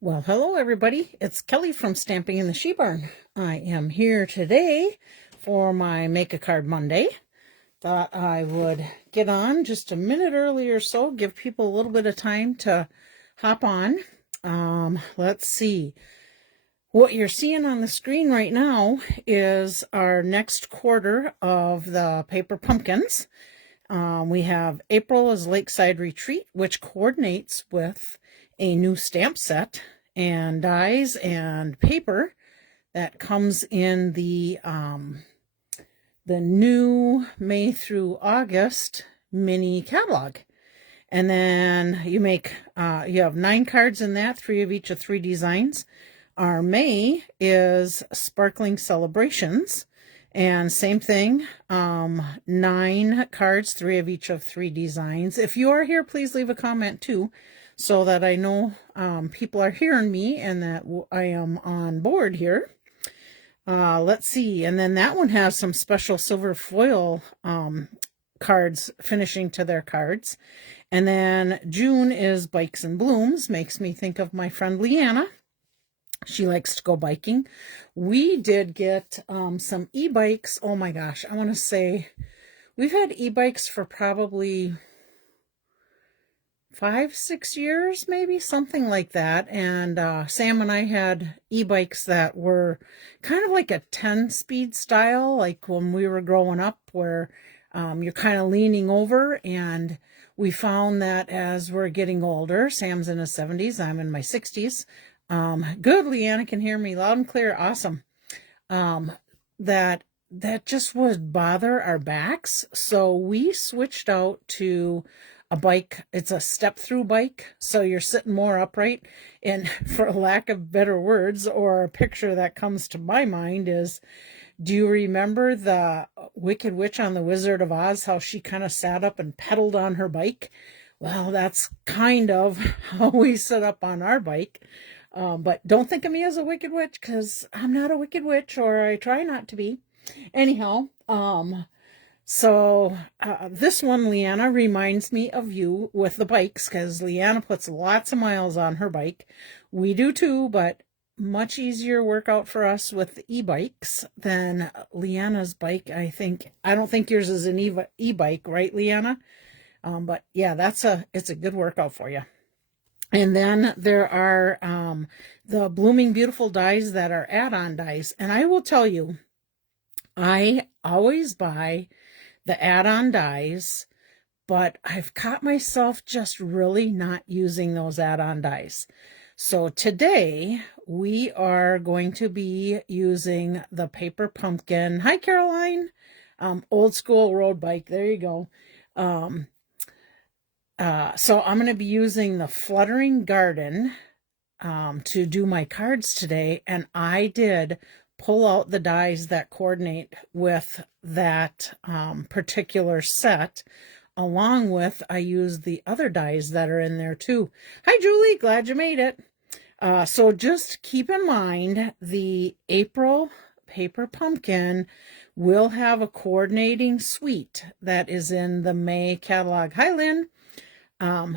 Well, hello everybody. It's Kelly from Stamping in the She Barn. I am here today for my Make a Card Monday. Thought I would get on just a minute early or so, give people a little bit of time to hop on. Let's see. What you're seeing on the screen right now is our next quarter of the paper pumpkins. We have April is Lakeside Retreat, which coordinates with a new stamp set and dies and paper that comes in the new May through August mini catalog. And then you have 9 cards in that, 3 of each of 3 designs. Our May is Sparkling Celebrations. And same thing, 9 cards, 3 of each of 3 designs. If you are here, please leave a comment too, so that I know people are hearing me and that I am on board here. Let's see, and then that one has some special silver foil cards finishing to their cards. And then June is Bikes and Blooms, makes me think of my friend Leanna. She likes to go biking. We did get some e-bikes. Oh my gosh, I want to say we've had e-bikes for probably 5-6 years, maybe something like that. And Sam and I had e-bikes that were kind of like a 10-speed style, like when we were growing up, where you're kind of leaning over. And we found that as we're getting older, Sam's in his 70s, I'm in my 60s. Good, Leanna can hear me loud and clear. Awesome. That just would bother our backs. So we switched out to a bike. It's a step-through bike, so you're sitting more upright. And for lack of better words, or a picture that comes to my mind is, do you remember the Wicked Witch on the Wizard of Oz, how she kind of sat up and pedaled on her bike? Well, that's kind of how we sit up on our bike. But don't think of me as a wicked witch, because I'm not a wicked witch, or I try not to be. Anyhow, this one, Leanna, reminds me of you with the bikes, because Leanna puts lots of miles on her bike. We do too, but much easier workout for us with the e-bikes than Leanna's bike. I don't think yours is an e-bike, right, Leanna? But yeah, it's a good workout for you. And then there are the Blooming Beautiful dies that are add-on dies. And I will tell you, I always buy the add-on dies, but I've caught myself just really not using those add-on dies. So today we are going to be using the paper pumpkin. Hi, Caroline. Old school road bike. There you go. So I'm going to be using the Fluttering Garden to do my cards today, and I did pull out the dies that coordinate with that particular set, along with I used the other dies that are in there too. Hi, Julie, glad you made it. So just keep in mind the April paper pumpkin will have a coordinating suite that is in the May catalog. Hi, Lynn.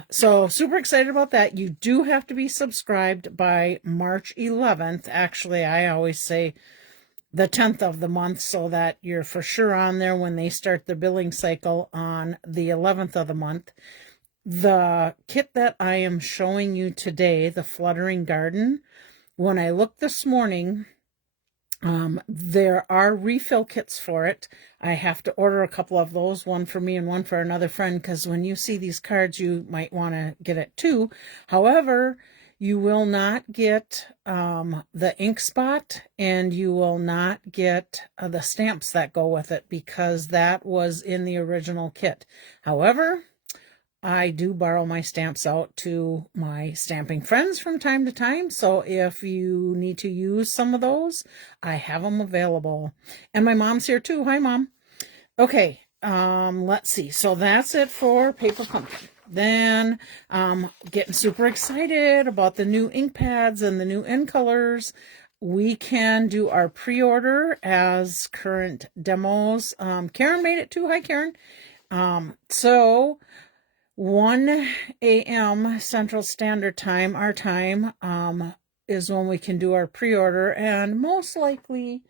So super excited about that. You do have to be subscribed by March 11th. Actually, I always say the 10th of the month, so that you're for sure on there when they start the billing cycle on the 11th of the month. The kit that I am showing you today, the Fluttering Garden, when I looked this morning, there are refill kits for it. I have to order a couple of those, one for me and one for another friend, because when you see these cards, you might want to get it too. However, you will not get the ink spot, and you will not get the stamps that go with it, because that was in the original kit. However, I do borrow my stamps out to my stamping friends from time to time. So if you need to use some of those, I have them available. And my mom's here too. Hi, Mom. Okay, let's see. So that's it for Paper Pumpkin. Then getting super excited about the new ink pads and the new end colors. We can do our pre-order as current demos. Karen made it too. Hi, Karen. So 1 a.m. Central Standard Time, our time, is when we can do our pre-order, and most likely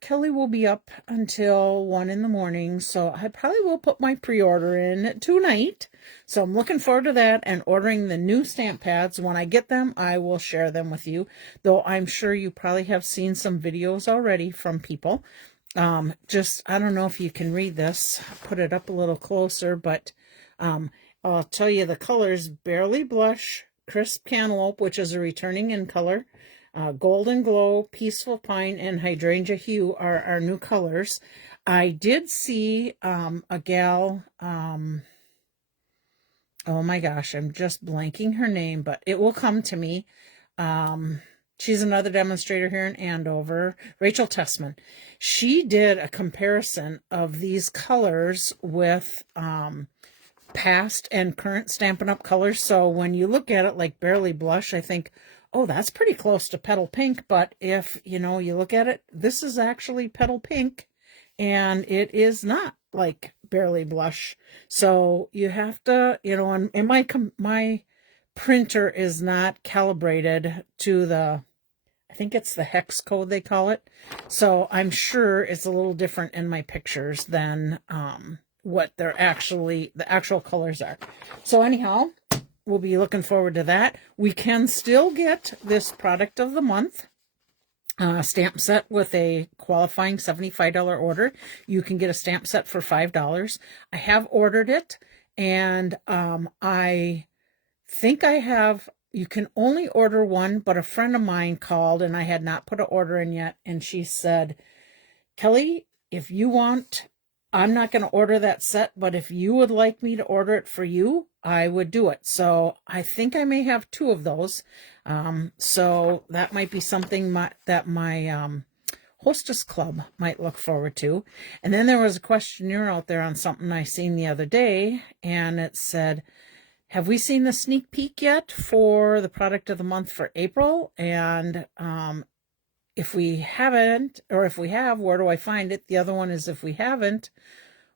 Kelly will be up until 1 in the morning, so I probably will put my pre-order in tonight. So I'm looking forward to that and ordering the new stamp pads. When I get them, I will share them with you, though I'm sure you probably have seen some videos already from people. I don't know if you can read this, put it up a little closer, but I'll tell you the colors: Barely Blush, Crisp Cantaloupe, which is a returning in color, Golden Glow, Peaceful Pine, and Hydrangea Hue are our new colors. I did see a gal, oh my gosh, I'm just blanking her name, but it will come to me. She's another demonstrator here in Andover, Rachel Tessman. She did a comparison of these colors with past and current Stampin' Up! Colors. So when you look at it like Barely Blush, I think, oh, that's pretty close to Petal Pink. But if, you look at it, this is actually Petal Pink, and it is not like Barely Blush. So you have to, and my printer is not calibrated to the, I think it's the hex code they call it. So I'm sure it's a little different in my pictures than what the actual colors are. So anyhow, we'll be looking forward to that. We can still get this product of the month stamp set with a qualifying $75 order. You can get a stamp set for $5. I have ordered it, and I think I have, you can only order one, but a friend of mine called, and I had not put an order in yet, and she said, Kelly, if you want, I'm not going to order that set, but if you would like me to order it for you, I would do it. So I think I may have 2 of those. So that might be something that my hostess club might look forward to. And then there was a questionnaire out there on something I seen the other day, and it said, have we seen the sneak peek yet for the product of the month for April? And if we haven't, or if we have, where do I find it? The other one is, if we haven't,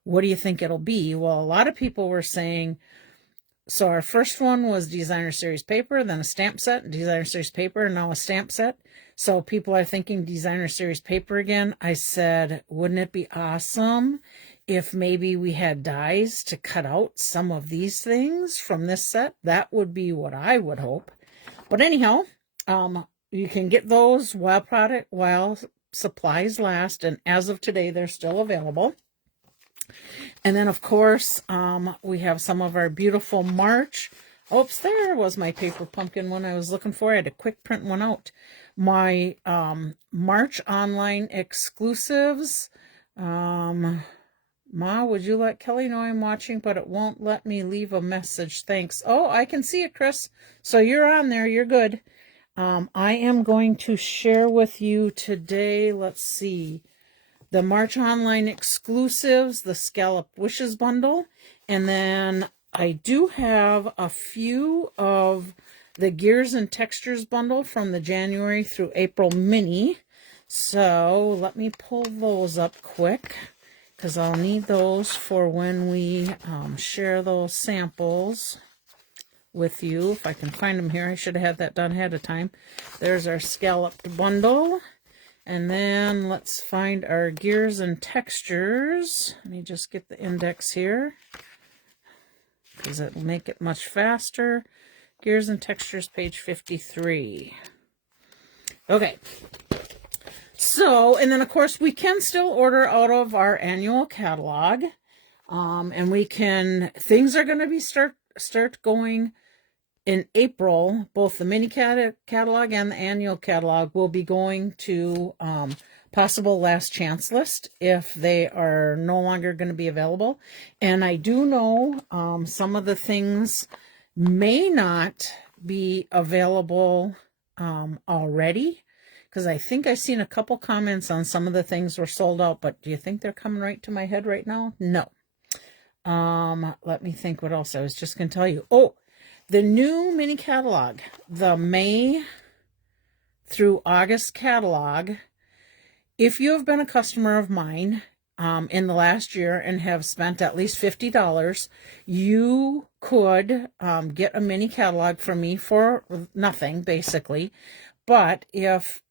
what do you think it'll be? Well, a lot of people were saying, so our first one was Designer Series paper, then a stamp set, Designer Series paper, and now a stamp set. So people are thinking Designer Series paper again. I said, wouldn't it be awesome if maybe we had dies to cut out some of these things from this set? That would be what I would hope. But anyhow, you can get those while supplies last, and as of today, they're still available. And then, of course, we have some of our beautiful March. Oops, there was my paper pumpkin one I was looking for. I had to quick print one out. My March online exclusives. Ma, would you let Kelly know I'm watching, but it won't let me leave a message. Thanks. Oh, I can see it, Chris. So you're on there. You're good. I am going to share with you today, let's see, the March online exclusives, the Scallop Wishes bundle, and then I do have a few of the Gears and Textures bundle from the January through April mini. So let me pull those up quick, because I'll need those for when we share those samples with you. If I can find them here, I should have had that done ahead of time. There's our scalloped bundle. And then let's find our Gears and Textures. Let me just get the index here, because it'll make it much faster. Gears and Textures, page 53. Okay. So, and then of course we can still order out of our annual catalog. And we can, things are going to be start going in April. Both the mini catalog and the annual catalog will be going to possible last chance list if they are no longer going to be available. And I do know some of the things may not be available already, because I think I've seen a couple comments on some of the things were sold out, but do you think they're coming right to my head right now? No. Let me think what else I was just going to tell you. Oh, the new mini catalog, the May through August catalog. If you have been a customer of mine in the last year and have spent at least $50, you could get a mini catalog from me for nothing, basically. But if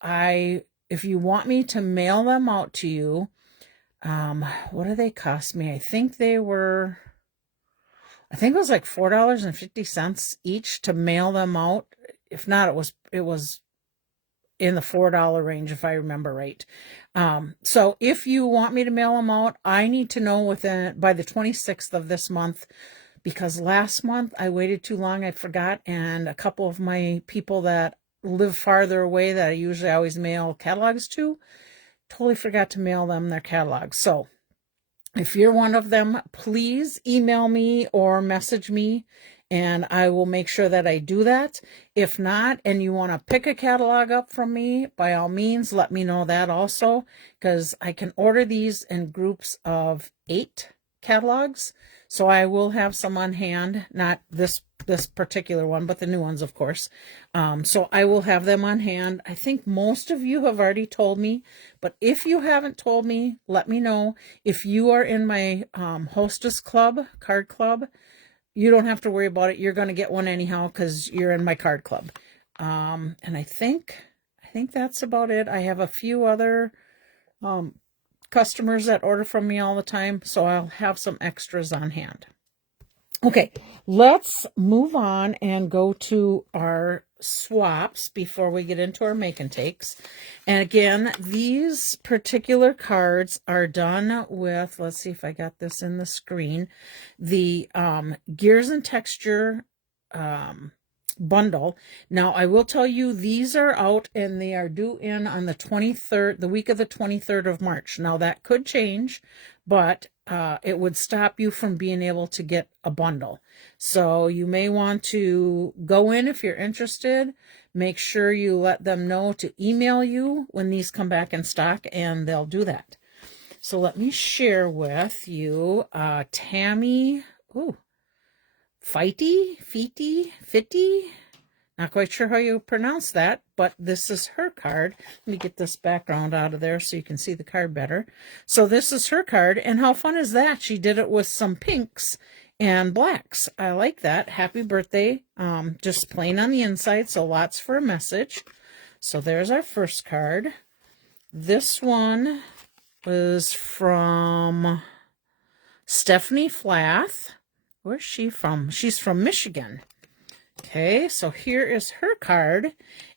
you want me to mail them out to you, what do they cost me? I think it was like $4.50 each to mail them out. If not, it was in the $4 range, if I remember right. So if you want me to mail them out, I need to know by the 26th of this month, because last month I waited too long. I forgot, and a couple of my people that live farther away that I usually always mail catalogs to, totally forgot to mail them their catalogs. So if you're one of them, please email me or message me, and I will make sure that I do that. If not, and you want to pick a catalog up from me, by all means, let me know that also, because I can order these in groups of 8 catalogs. So I will have some on hand, not this particular one, but the new ones, of course. So I will have them on hand. I think most of you have already told me, but if you haven't told me, let me know. If you are in my hostess club, card club, you don't have to worry about it. You're going to get one anyhow because you're in my card club. And I think that's about it. I have a few other customers that order from me all the time, so I'll have some extras on hand. Okay, let's move on and go to our swaps before we get into our make and takes. And again, these particular cards are done with, let's see if I got this in the screen, the Gears and Texture bundle. Now, I will tell you, these are out and they are due in on the 23rd, the week of the 23rd of March. Now, that could change, but it would stop you from being able to get a bundle. So you may want to go in if you're interested. Make sure you let them know to email you when these come back in stock, and they'll do that. So let me share with you Tammy, Fitty, not quite sure how you pronounce that, but this is her card. Let me get this background out of there so you can see the card better. So this is her card, and how fun is that? She did it with some pinks and blacks. I like that. Happy birthday. Just plain on the inside, so lots for a message. So there's our first card. This one was from Stephanie Flath. Where's she from? She's from Michigan. Okay, so here is her card,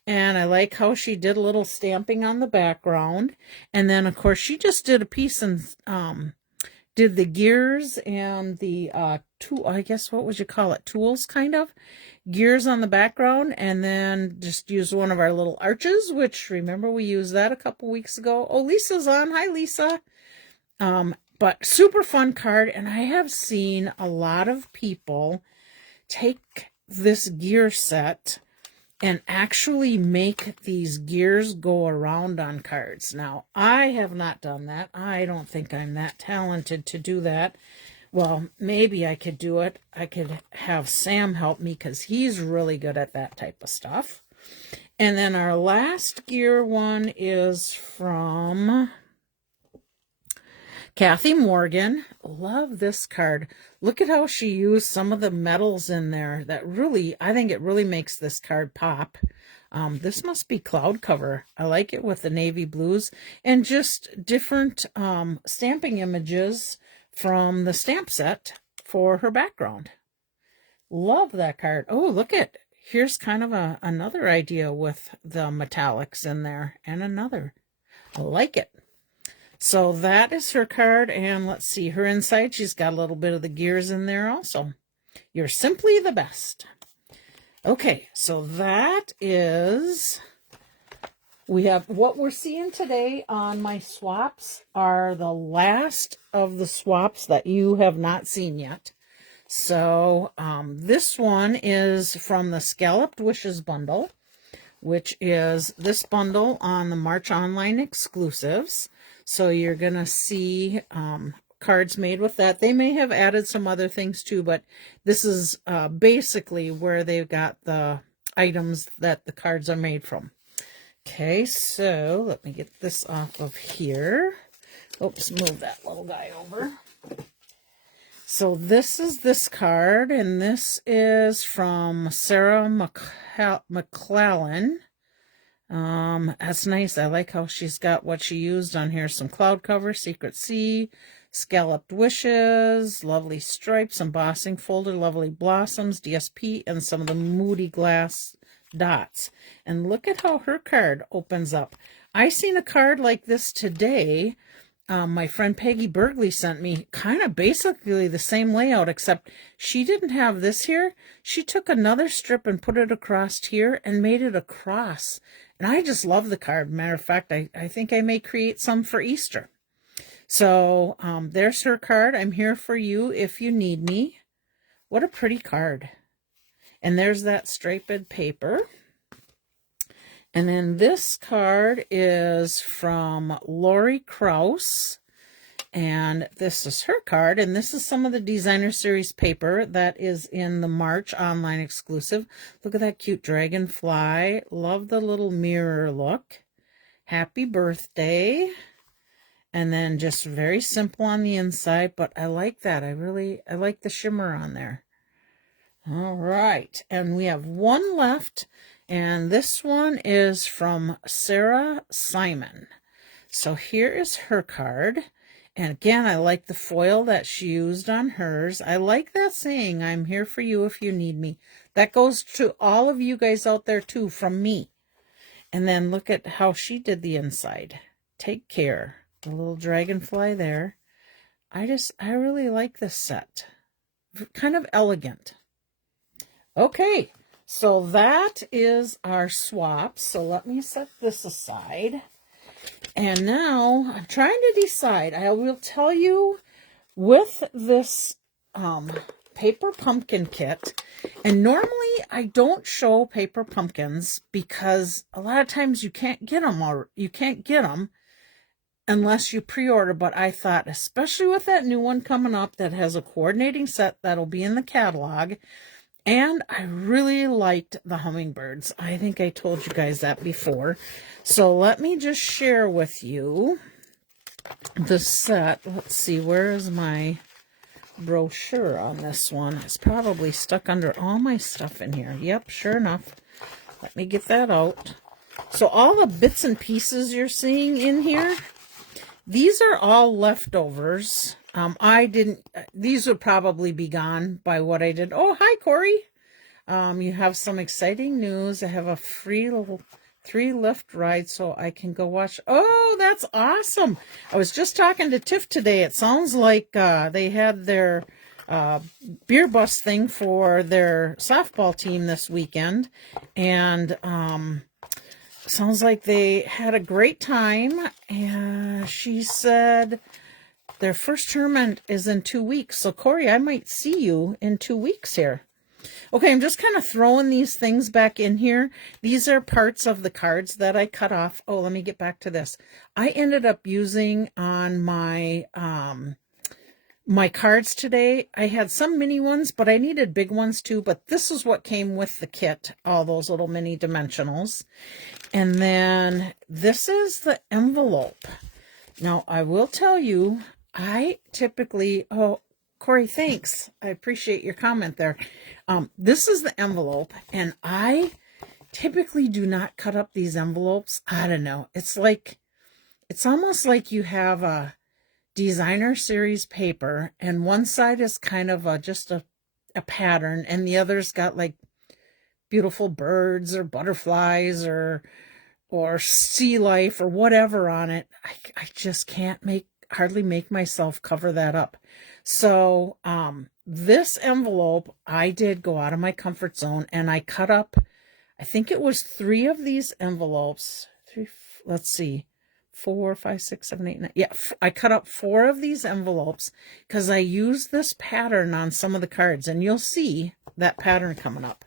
and I like how she did a little stamping on the background, and then of course she just did a piece and did the gears and the I guess what would you call it, tools, kind of gears on the background, and then just used one of our little arches, which remember we used that a couple weeks ago. Oh, Lisa's on. Hi, Lisa. But super fun card, and I have seen a lot of people take this gear set and actually make these gears go around on cards. Now, I have not done that. I don't think I'm that talented to do that. Well, maybe I could do it. I could have Sam help me because he's really good at that type of stuff. And then our last gear one is from Kathy Morgan. Love this card. Look at how she used some of the metals in there. That really, I think it really makes this card pop. This must be cloud cover. I like it with the navy blues and just different stamping images from the stamp set for her background. Love that card. Oh, look at, here's kind of another idea with the metallics in there and another. I like it. So that is her card, and let's see, her inside, she's got a little bit of the gears in there also. You're simply the best. Okay, so that is, we have what we're seeing today on my swaps are the last of the swaps that you have not seen yet. So this one is from the Scalloped Wishes bundle, which is this bundle on the March Online exclusives. So you're going to see cards made with that. They may have added some other things too, but this is basically where they've got the items that the cards are made from. Okay, so let me get this off of here. Oops, move that little guy over. So this is this card, and this is from Sarah McClellan. That's nice. I like how she's got what she used on here. Some cloud cover, secret sea, scalloped wishes, lovely stripes, embossing folder, lovely blossoms, DSP, and some of the moody glass dots. And look at how her card opens up. I seen a card like this today. My friend Peggy Bergley sent me kind of basically the same layout, except she didn't have this here. She took another strip and put it across here and made it a cross. And I just love the card. Matter of fact, I think I may create some for Easter. So there's her card. I'm here for you if you need me. What a pretty card. And there's that striped paper. And then this card is from Lori Krause, and this is her card, and this is some of the Designer Series paper that is in the March online exclusive. Look at that cute dragonfly. Love the little mirror look. Happy birthday. And then just very simple on the inside, but I like that. I like the shimmer on there. All right, and we have one left. And this one is from Sarah Simon. So here is her card. And again, I like the foil that she used on hers. I like that saying, I'm here for you if you need me. That goes to all of you guys out there too, from me. And then look at how she did the inside. Take care. The little dragonfly there. I really like this set. Kind of elegant. Okay. So that is our swap. So let me set this aside. And now I'm trying to decide. I will tell you with this paper pumpkin kit. And normally I don't show paper pumpkins because a lot of times you can't get them unless you pre-order. But I thought, especially with that new one coming up that has a coordinating set that'll be in the catalog. And I really liked the hummingbirds. I think I told you guys that before. So let me just share with you the set. Let's see, where is my brochure on this one? It's probably stuck under all my stuff in here. Yep, sure enough. Let me get that out. So all the bits and pieces you're seeing in here, these are all leftovers. These would probably be gone by what I did. Oh, hi, Corey. You have some exciting news. I have a free little 3-lift ride so I can go watch. Oh, that's awesome. I was just talking to Tiff today. It sounds like they had their beer bus thing for their softball team this weekend. And sounds like they had a great time. And she said their first tournament is in 2 weeks. So, Corey, I might see you in 2 weeks here. Okay, I'm just kind of throwing these things back in here. These are parts of the cards that I cut off. Oh, let me get back to this. I ended up using on my my cards today. I had some mini ones, but I needed big ones too. But this is what came with the kit, all those little mini dimensionals. And then this is the envelope. Now, I will tell you, I typically, oh, Corey, thanks. I appreciate your comment there. This is the envelope, and I typically do not cut up these envelopes. I don't know. It's almost like you have a Designer Series paper, and one side is kind of just a pattern, and the other's got like beautiful birds or butterflies or sea life or whatever on it. I just can't hardly make myself cover that up. So this envelope, I did go out of my comfort zone, and I cut up, I think it was 3 of these envelopes. Let's see, 4, 5, 6, 7, 8, 9. Yeah, I cut up 4 of these envelopes because I used this pattern on some of the cards, and you'll see that pattern coming up.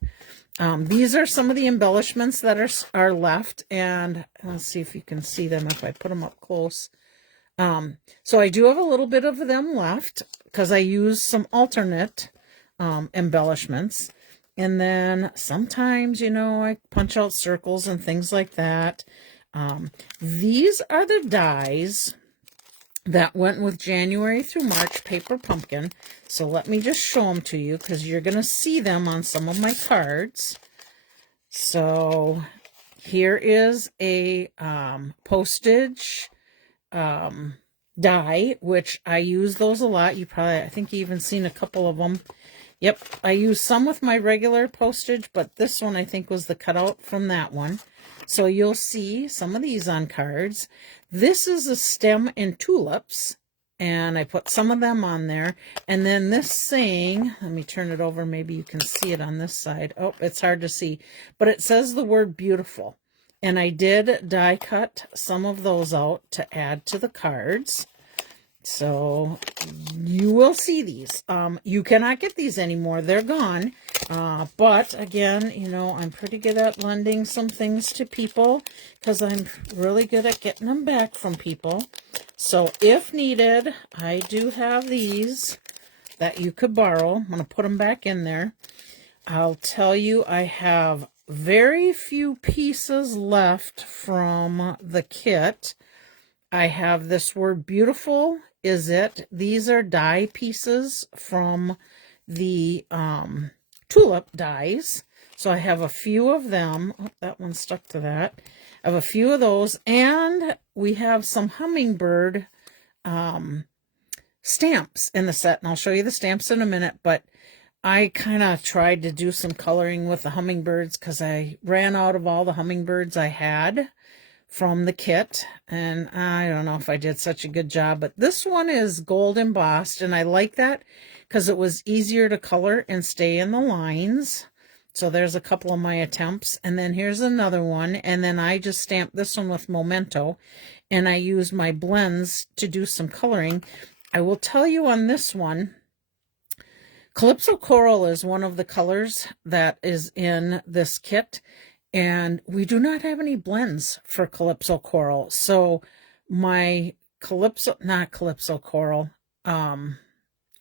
These are some of the embellishments that are left, and let's see if you can see them if I put them up close. So I do have a little bit of them left because I use some alternate embellishments. And then sometimes, I punch out circles and things like that. These are the dies that went with January through March paper pumpkin. So let me just show them to you because you're going to see them on some of my cards. So here is a postage die, which I use those a lot. I think you even seen a couple of them. Yep, I use some with my regular postage, but this one I think was the cutout from that one. So you'll see some of these on cards. This is a stem in tulips, and I put some of them on there. And then this saying, let me turn it over, maybe you can see it on this side. Oh, it's hard to see, but it says the word beautiful. And I did die cut some of those out to add to the cards. So you will see these. You cannot get these anymore. They're gone. But again, you know, I'm pretty good at lending some things to people because I'm really good at getting them back from people. So if needed, I do have these that you could borrow. I'm going to put them back in there. I'll tell you, I have very few pieces left from the kit. I have this word beautiful. Is it? These are die pieces from the tulip dies. So I have a few of them. Oh, that one stuck to that. I have a few of those. And we have some hummingbird stamps in the set. And I'll show you the stamps in a minute. But I kind of tried to do some coloring with the hummingbirds because I ran out of all the hummingbirds I had from the kit, and I don't know if I did such a good job, but this one is gold embossed, and I like that because it was easier to color and stay in the lines. So there's a couple of my attempts, and then here's another one, and then I just stamped this one with Memento, and I used my blends to do some coloring. I will tell you on this one, Calypso Coral is one of the colors that is in this kit, and we do not have any blends for Calypso Coral. So my not Calypso Coral, oh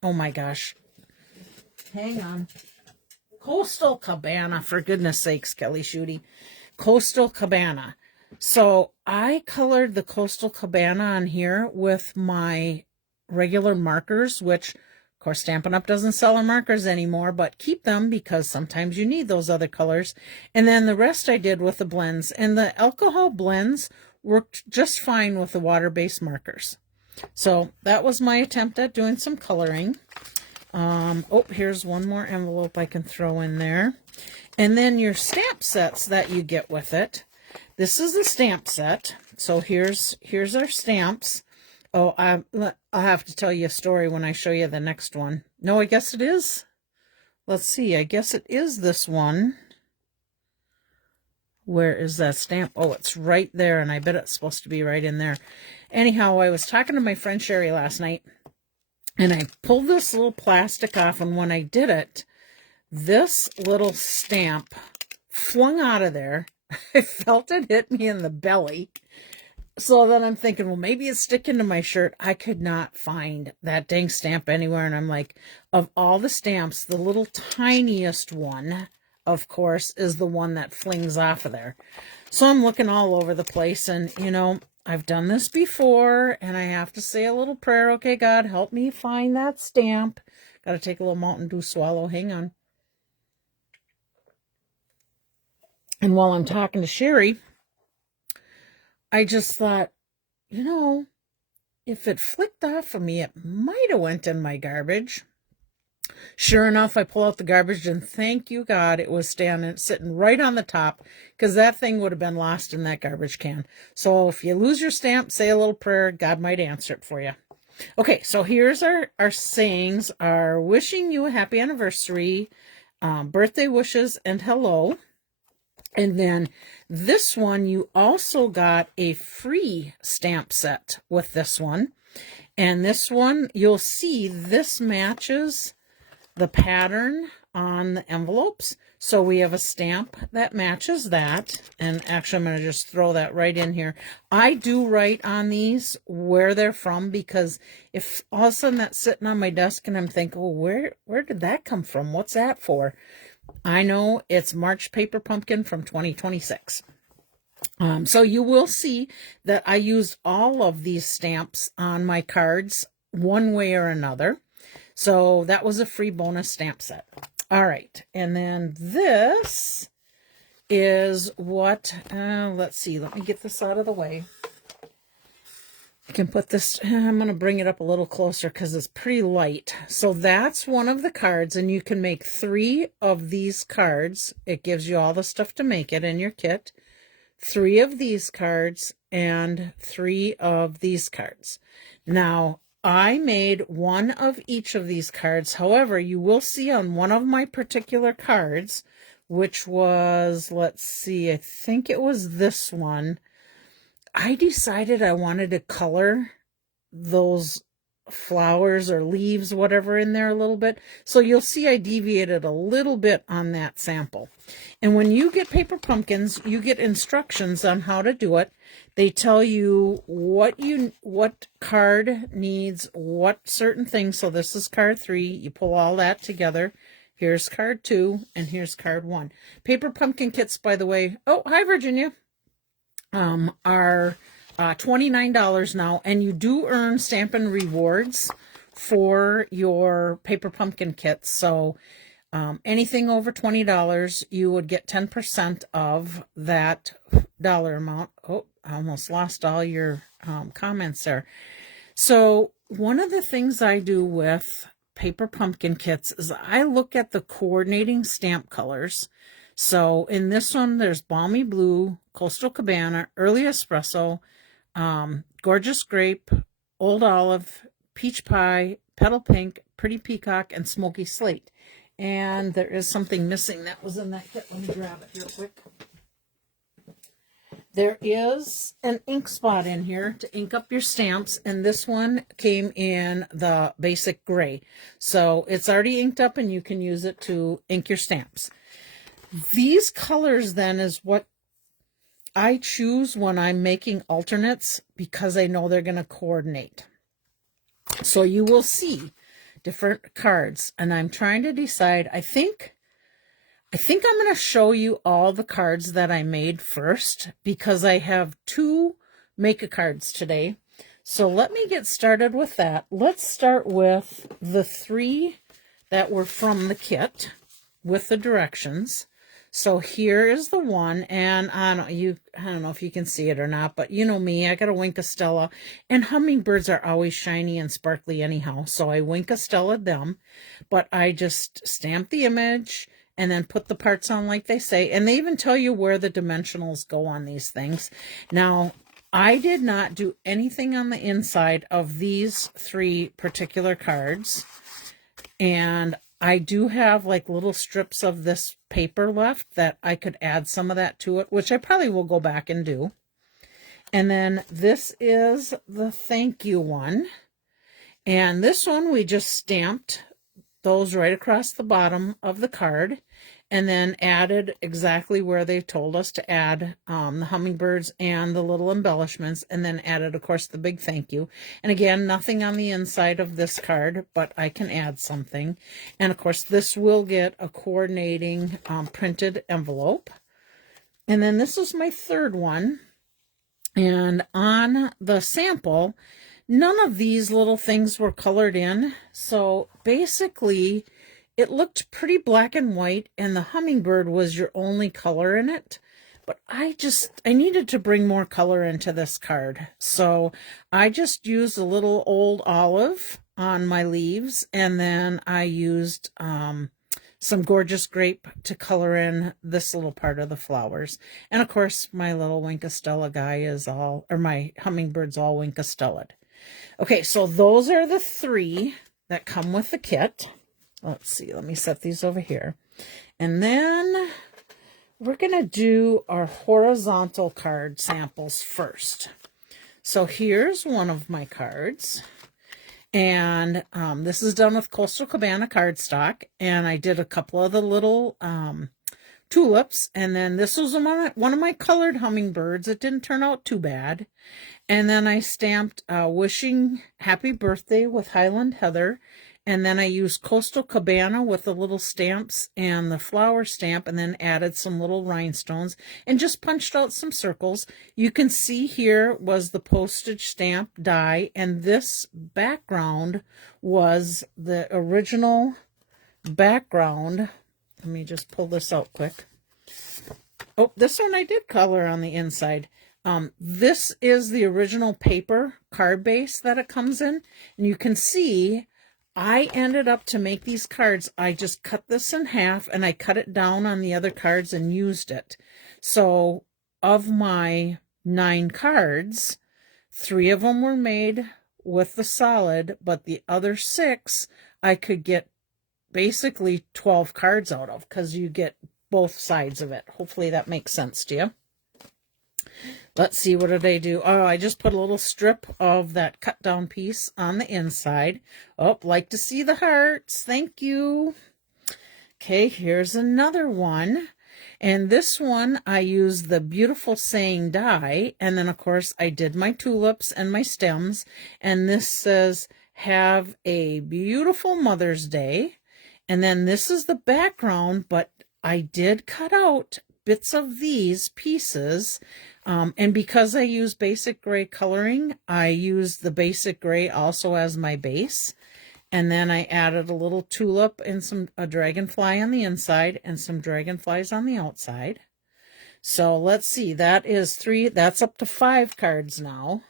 my gosh, hang on. Coastal Cabana, for goodness sakes, Kelly Schudi. Coastal Cabana. So I colored the Coastal Cabana on here with my regular markers, which of course Stampin' Up! Doesn't sell our markers anymore, but keep them because sometimes you need those other colors. And then the rest I did with the blends. And the alcohol blends worked just fine with the water-based markers. So that was my attempt at doing some coloring. Oh, here's one more envelope I can throw in there. And then your stamp sets that you get with it. This is the stamp set. So here's our stamps. Oh, I'll have to tell you a story when I show you the next one. No, I guess it is. Let's see. I guess it is this one. Where is that stamp? Oh, it's right there, and I bet it's supposed to be right in there. Anyhow, I was talking to my friend Sherry last night, and I pulled this little plastic off, and when I did it, this little stamp flung out of there. I felt it hit me in the belly. So then I'm thinking, well, maybe it's sticking to my shirt. I could not find that dang stamp anywhere. And I'm like, of all the stamps, the little tiniest one, of course, is the one that flings off of there. So I'm looking all over the place. And, you know, I've done this before. And I have to say a little prayer. Okay, God, help me find that stamp. Got to take a little Mountain Dew swallow. Hang on. And while I'm talking to Sherry, I just thought, you know, if it flicked off of me, it might have went in my garbage. Sure enough, I pull out the garbage, and thank you, God, it was sitting right on the top, because that thing would have been lost in that garbage can. So if you lose your stamp, say a little prayer. God might answer it for you. Okay, so here's our sayings, our wishing you a happy anniversary, birthday wishes, and hello. And then this one, you also got a free stamp set with this one. And this one, you'll see this matches the pattern on the envelopes. So we have a stamp that matches that. And actually, I'm going to just throw that right in here. I do write on these where they're from, because if all of a sudden that's sitting on my desk and I'm thinking, well, where did that come from? What's that for? I know it's March Paper Pumpkin from 2026. So you will see that I used all of these stamps on my cards one way or another. So that was a free bonus stamp set. All right. And then this is what, let's see, let me get this out of the way. I can put this, I'm going to bring it up a little closer because it's pretty light. So that's one of the cards, and you can make 3 of these cards. It gives you all the stuff to make it in your kit. 3 of these cards and 3 of these cards. Now, I made 1 of each of these cards. However, you will see on one of my particular cards, which was, let's see, I think it was this one, I decided I wanted to color those flowers or leaves, whatever, in there a little bit. So you'll see I deviated a little bit on that sample. And when you get paper pumpkins, you get instructions on how to do it. They tell you what card needs what certain things. So this is card 3. You pull all that together. Here's card 2 and here's card 1. Paper pumpkin kits, by the way. Oh, hi, Virginia. Are $29 now, and you do earn Stampin' rewards for your paper pumpkin kits. So anything over $20, you would get 10% of that dollar amount. Oh, I almost lost all your comments there. So one of the things I do with paper pumpkin kits is I look at the coordinating stamp colors. So in this one, there's Balmy Blue, Coastal Cabana, Early Espresso, Gorgeous Grape, Old Olive, Peach Pie, Petal Pink, Pretty Peacock, and Smoky Slate. And there is something missing that was in that kit. Let me grab it here quick. There is an ink spot in here to ink up your stamps, and this one came in the basic gray. So it's already inked up, and you can use it to ink your stamps. These colors then is what I choose when I'm making alternates because I know they're going to coordinate. So you will see different cards, and I'm trying to decide. I think I'm going to show you all the cards that I made first because I have 2 make-a-cards today. So let me get started with that. Let's start with the 3 that were from the kit with the directions. So here is the one, and I don't know if you can see it or not, but you know me, I got a Wink of Stella, and hummingbirds are always shiny and sparkly anyhow, so I Wink of Stella them, but I just stamp the image and then put the parts on like they say, and they even tell you where the dimensionals go on these things. Now, I did not do anything on the inside of these 3 particular cards, and I do have like little strips of this paper left that I could add some of that to it, which I probably will go back and do. And then this is the thank you one. And this one we just stamped those right across the bottom of the card and then added exactly where they told us to add the hummingbirds and the little embellishments, and then added, of course, the big thank you. And again, nothing on the inside of this card, but I can add something. And of course, this will get a coordinating printed envelope. And then this is my 3rd one. And on the sample, none of these little things were colored in. So basically, it looked pretty black and white, and the hummingbird was your only color in it. But I needed to bring more color into this card. So I just used a little Old Olive on my leaves, and then I used some Gorgeous Grape to color in this little part of the flowers. And of course, my little Wink of Stella guy is all, or my hummingbird's all Wink of Stella. Okay, so those are the 3 that come with the kit. Let's see, let me set these over here. And then we're going to do our horizontal card samples first. So here's one of my cards. And this is done with Coastal Cabana cardstock. And I did a couple of the little tulips. And then this was one of my colored hummingbirds. It didn't turn out too bad. And then I stamped wishing happy birthday with Highland Heather. and then I used Coastal Cabana with the little stamps and the flower stamp, and then added some little rhinestones and just punched out some circles. You can see here was the postage stamp die, and this background was the original background. Let me just pull this out quick. Oh, this one I did color on the inside. This is the original paper card base that it comes in. And you can see I ended up, to make these cards, I just cut this in half and I cut it down on the other cards and used it. So of my 9 cards, 3 of them were made with the solid, but the other 6 I could get basically 12 cards out of, because you get both sides of it. Hopefully that makes sense to you. Let's see, what did I do? Oh, I just put a little strip of that cut down piece on the inside. Oh, like to see the hearts. Thank you. Okay, here's another one. And this one, I used the Beautiful Saying die. And then, of course, I did my tulips and my stems. And this says, have a beautiful Mother's Day. And then this is the background, but I did cut out bits of these pieces. And because I use basic gray coloring, I use the basic gray also as my base. And then I added a little tulip and a dragonfly on the inside and some dragonflies on the outside. So let's see, that is 3, that's up to 5 cards now.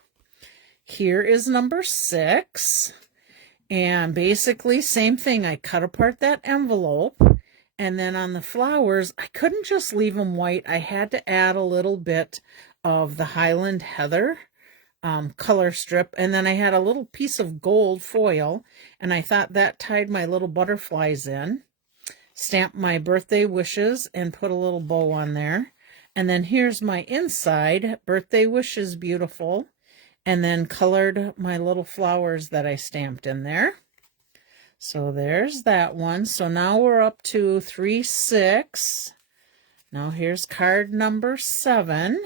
Here is number 6. And basically same thing, I cut apart that envelope. And then on the flowers, I couldn't just leave them white. I had to add a little bit of the Highland Heather color strip. And then I had a little piece of gold foil. And I thought that tied my little butterflies in. Stamped my birthday wishes and put a little bow on there. And then here's my inside, birthday wishes beautiful. And then colored my little flowers that I stamped in there. So there's that one. So now we're up to 3, 6. Now here's card number 7.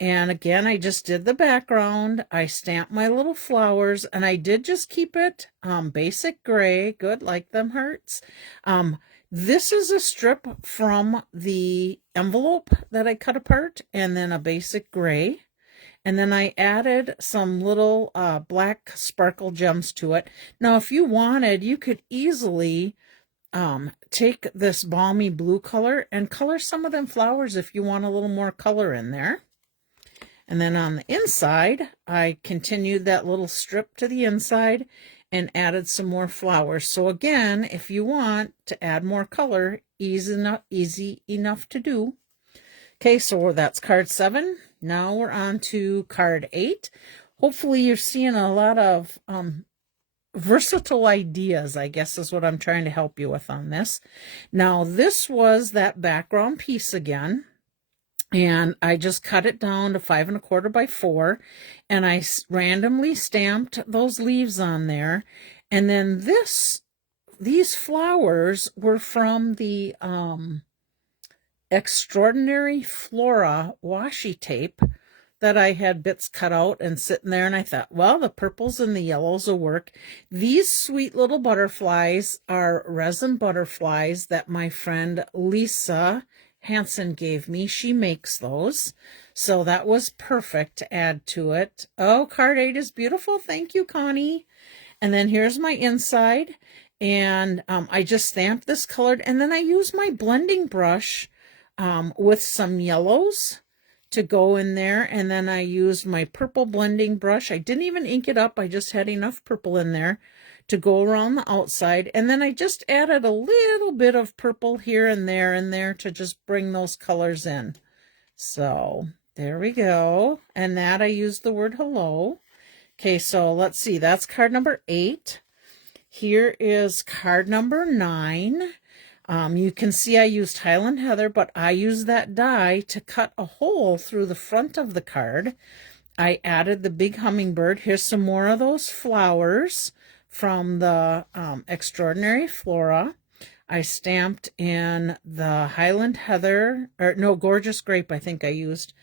And again, I just did the background. I stamped my little flowers, and I did just keep it basic gray. Good, like them hearts. This is a strip from the envelope that I cut apart, and then a basic gray. And then I added some little black sparkle gems to it. Now, if you wanted, you could easily take this balmy blue color and color some of them flowers if you want a little more color in there. And then on the inside, I continued that little strip to the inside and added some more flowers. So again, if you want to add more color, easy enough to do. Okay, so that's card 7. Now we're on to card 8. Hopefully you're seeing a lot of versatile ideas, I guess is what I'm trying to help you with on this. Now this was that background piece again. And I just cut it down to 5 1/4 by 4. And I randomly stamped those leaves on there. And then these flowers were from the Extraordinary Flora washi tape that I had bits cut out and sitting there, and I thought, well, the purples and the yellows will work. These sweet little butterflies are resin butterflies that my friend Lisa Hansen gave me. She makes those, so that was perfect to add to it. Oh, card 8 is beautiful. Thank you, Connie. And then here's my inside, and I just stamped this colored, and then I used my blending brush with some yellows to go in there, and then I used my purple blending brush. I didn't even ink it up. I just had enough purple in there to go around the outside, and then I just added a little bit of purple here and there to just bring those colors in. So there we go. And that I used the word hello. Okay, so let's see, that's card number 8. Here is card number 9. You can see I used Highland Heather, but I used that die to cut a hole through the front of the card. I added the big hummingbird. Here's some more of those flowers from the Extraordinary Flora. I stamped in the Highland Heather, or no, Gorgeous Grape, I think I used.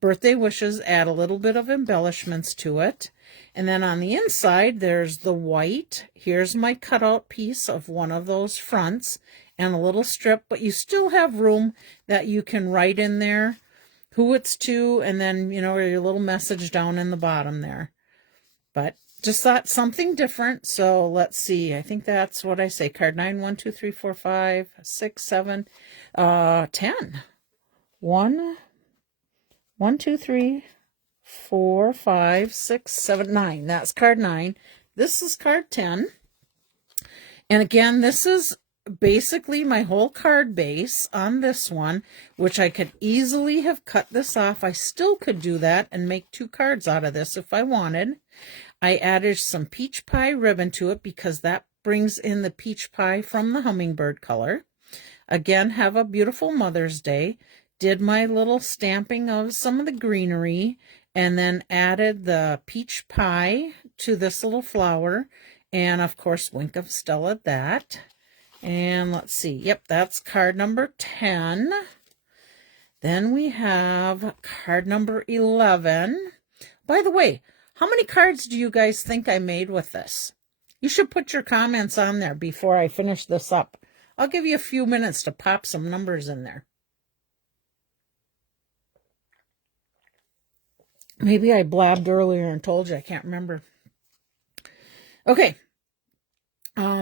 Birthday Wishes, add a little bit of embellishments to it. And then on the inside, there's the white. Here's my cutout piece of one of those fronts and a little strip, but you still have room that you can write in there who it's to, and then, you know, your little message down in the bottom there. But just thought something different. So let's see. I think that's what I say. Card 9, 1, 2, 3, 4, 5, 6, 7, 10. 1, 2, 3, 4, 5, 6, 7, 9. That's card 9. This is card 10. And again, this is basically my whole card base on this one, which I could easily have cut this off. I still could do that and make 2 cards out of this if I wanted. I added some peach pie ribbon to it because that brings in the peach pie from the hummingbird color. Again, have a beautiful Mother's Day. Did my little stamping of some of the greenery and then added the peach pie to this little flower. And of course, wink of Stella that. And let's see. Yep, that's card number 10. Then we have card number 11. By the way, how many cards do you guys think I made with this? You should put your comments on there before I finish this up. I'll give you a few minutes to pop some numbers in there. Maybe I blabbed earlier and told you. I can't remember. Okay.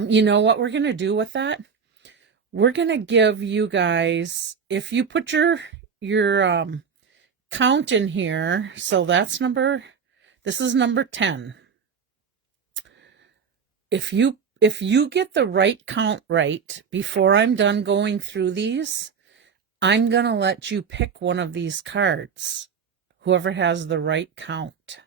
You know what we're going to do with that? We're going to give you guys, if you put your count in here, so that's this is number 10. If you get the right count right before I'm done going through these, I'm going to let you pick one of these cards. Whoever has the right count.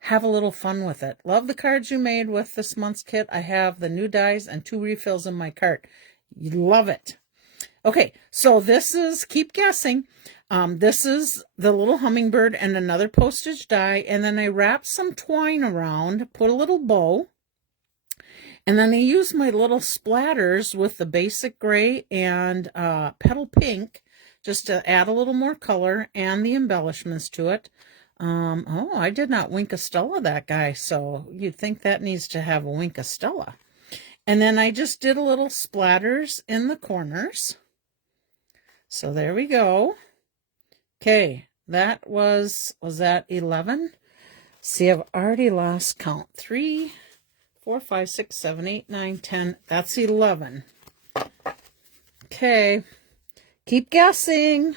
Have a little fun with it. Love the cards you made with this month's kit. I have the new dies and 2 refills in my cart. You love it. Okay, so this is, keep guessing. This is the little hummingbird and another postage die. And then I wrapped some twine around, put a little bow. And then I used my little splatters with the basic gray and petal pink just to add a little more color and the embellishments to it. Oh, I did not wink a Stella that guy, so you'd think that needs to have a wink a Stella. And then I just did a little splatters in the corners. So there we go. Okay, that was that 11? See, I've already lost count. 3, 4, 5, 6, 7, 8, 9, 10. That's 11. Okay, keep guessing.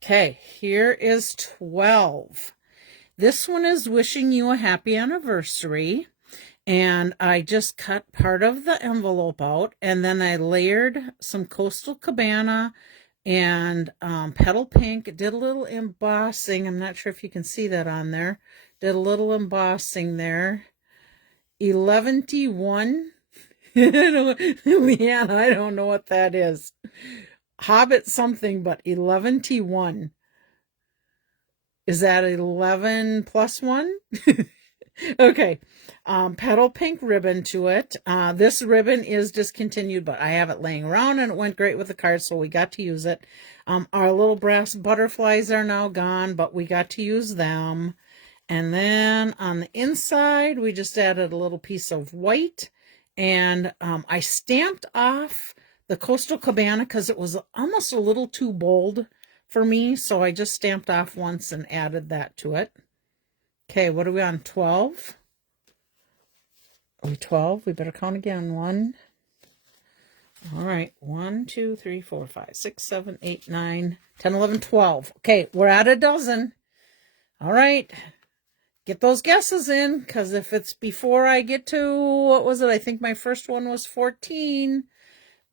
Okay, here is 12. This one is wishing you a happy anniversary. And I just cut part of the envelope out. And then I layered some Coastal Cabana and petal pink. Did a little embossing. I'm not sure if you can see that on there. Did a little embossing there. 11T1. Leanne, I don't know what that is. Hobbit something, but 11T1. Is that 11 plus 1? Okay. Petal pink ribbon to it. This ribbon is discontinued, but I have it laying around and it went great with the cards, so we got to use it. Our little brass butterflies are now gone, but we got to use them. And then on the inside, we just added a little piece of white. And I stamped off the Coastal Cabana because it was almost a little too bold for me. So I just stamped off once and added that to it. Okay, what are we on? 12? Are we 12? We better count again. 1. All right. 1, 2, 3, 4, 5, 6, 7, 8, 9, 10, 11, 12. Okay, we're at a dozen. All right. Get those guesses in, because if it's before I get to, what was it? I think my first one was 14.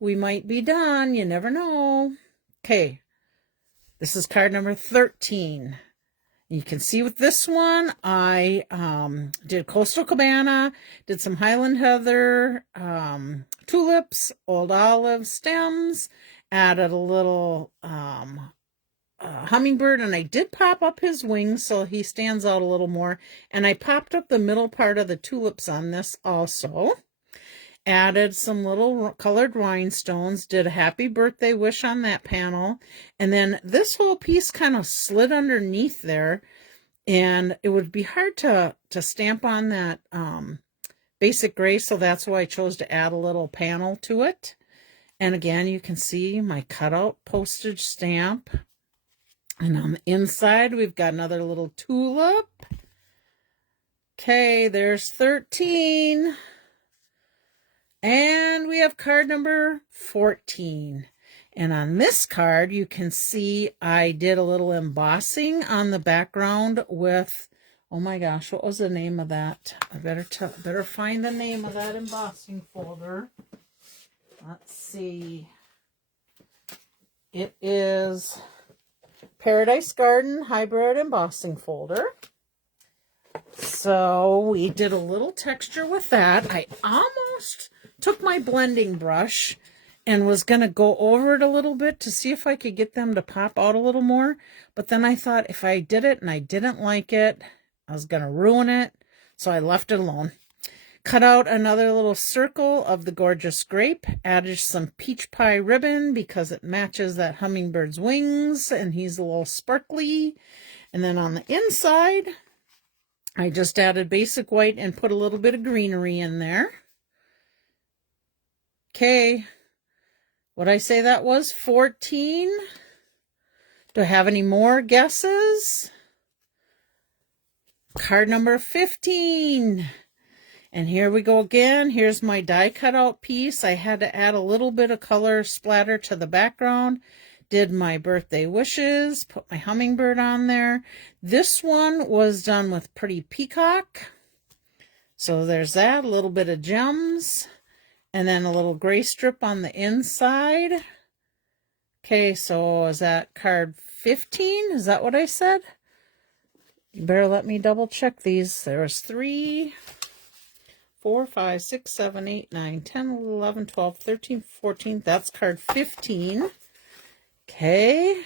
We might be done. You never know. Okay. This is card number 13. You can see with this one, I did Coastal Cabana, did some Highland Heather, tulips, old olive stems, added a little hummingbird, and I did pop up his wings so he stands out a little more. And I popped up the middle part of the tulips on this also. Added some little colored rhinestones, did a happy birthday wish on that panel. And then this whole piece kind of slid underneath there. And it would be hard to stamp on that basic gray, so that's why I chose to add a little panel to it. And again, you can see my cutout postage stamp. And on the inside, we've got another little tulip. Okay, there's 13. And we have card number 14. And on this card, you can see I did a little embossing on the background with, oh my gosh, what was the name of that? I better find the name of that embossing folder. Let's see. It is Paradise Garden Hybrid Embossing Folder. So we did a little texture with that. I almost took my blending brush and was going to go over it a little bit to see if I could get them to pop out a little more. But then I thought if I did it and I didn't like it, I was going to ruin it. So I left it alone. Cut out another little circle of the gorgeous grape. Added some peach pie ribbon because it matches that hummingbird's wings. And he's a little sparkly. And then on the inside, I just added basic white and put a little bit of greenery in there. Okay. What'd I say that was? 14. Do I have any more guesses? Card number 15. And here we go again. Here's my die cutout piece. I had to add a little bit of color splatter to the background. Did my birthday wishes. Put my hummingbird on there. This one was done with Pretty Peacock. So there's that. A little bit of gems. And then a little gray strip on the inside. Okay, so is that card 15? Is that what I said? You better let me double check these. There was 3, 4, 5, 6, 7, 8, 9, 10, 11, 12, 13, 14. That's card 15. Okay.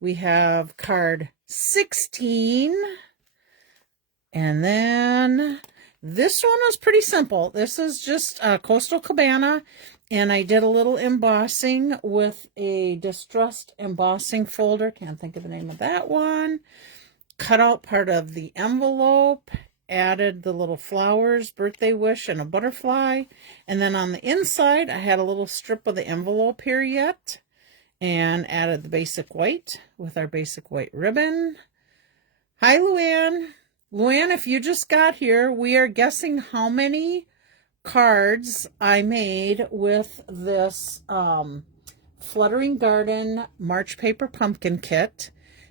We have card 16. And then this one was pretty simple. This is just Coastal Cabana, and I did a little embossing with a distressed embossing folder. Can't think of the name of that one. Cut out part of the envelope, added the little flowers, birthday wish, and a butterfly. And then on the inside, I had a little strip of the envelope here yet, and added the basic white with our basic white ribbon. Hi, Luann. Luann, if you just got here, we are guessing how many cards I made with this Fluttering Garden March Paper Pumpkin Kit,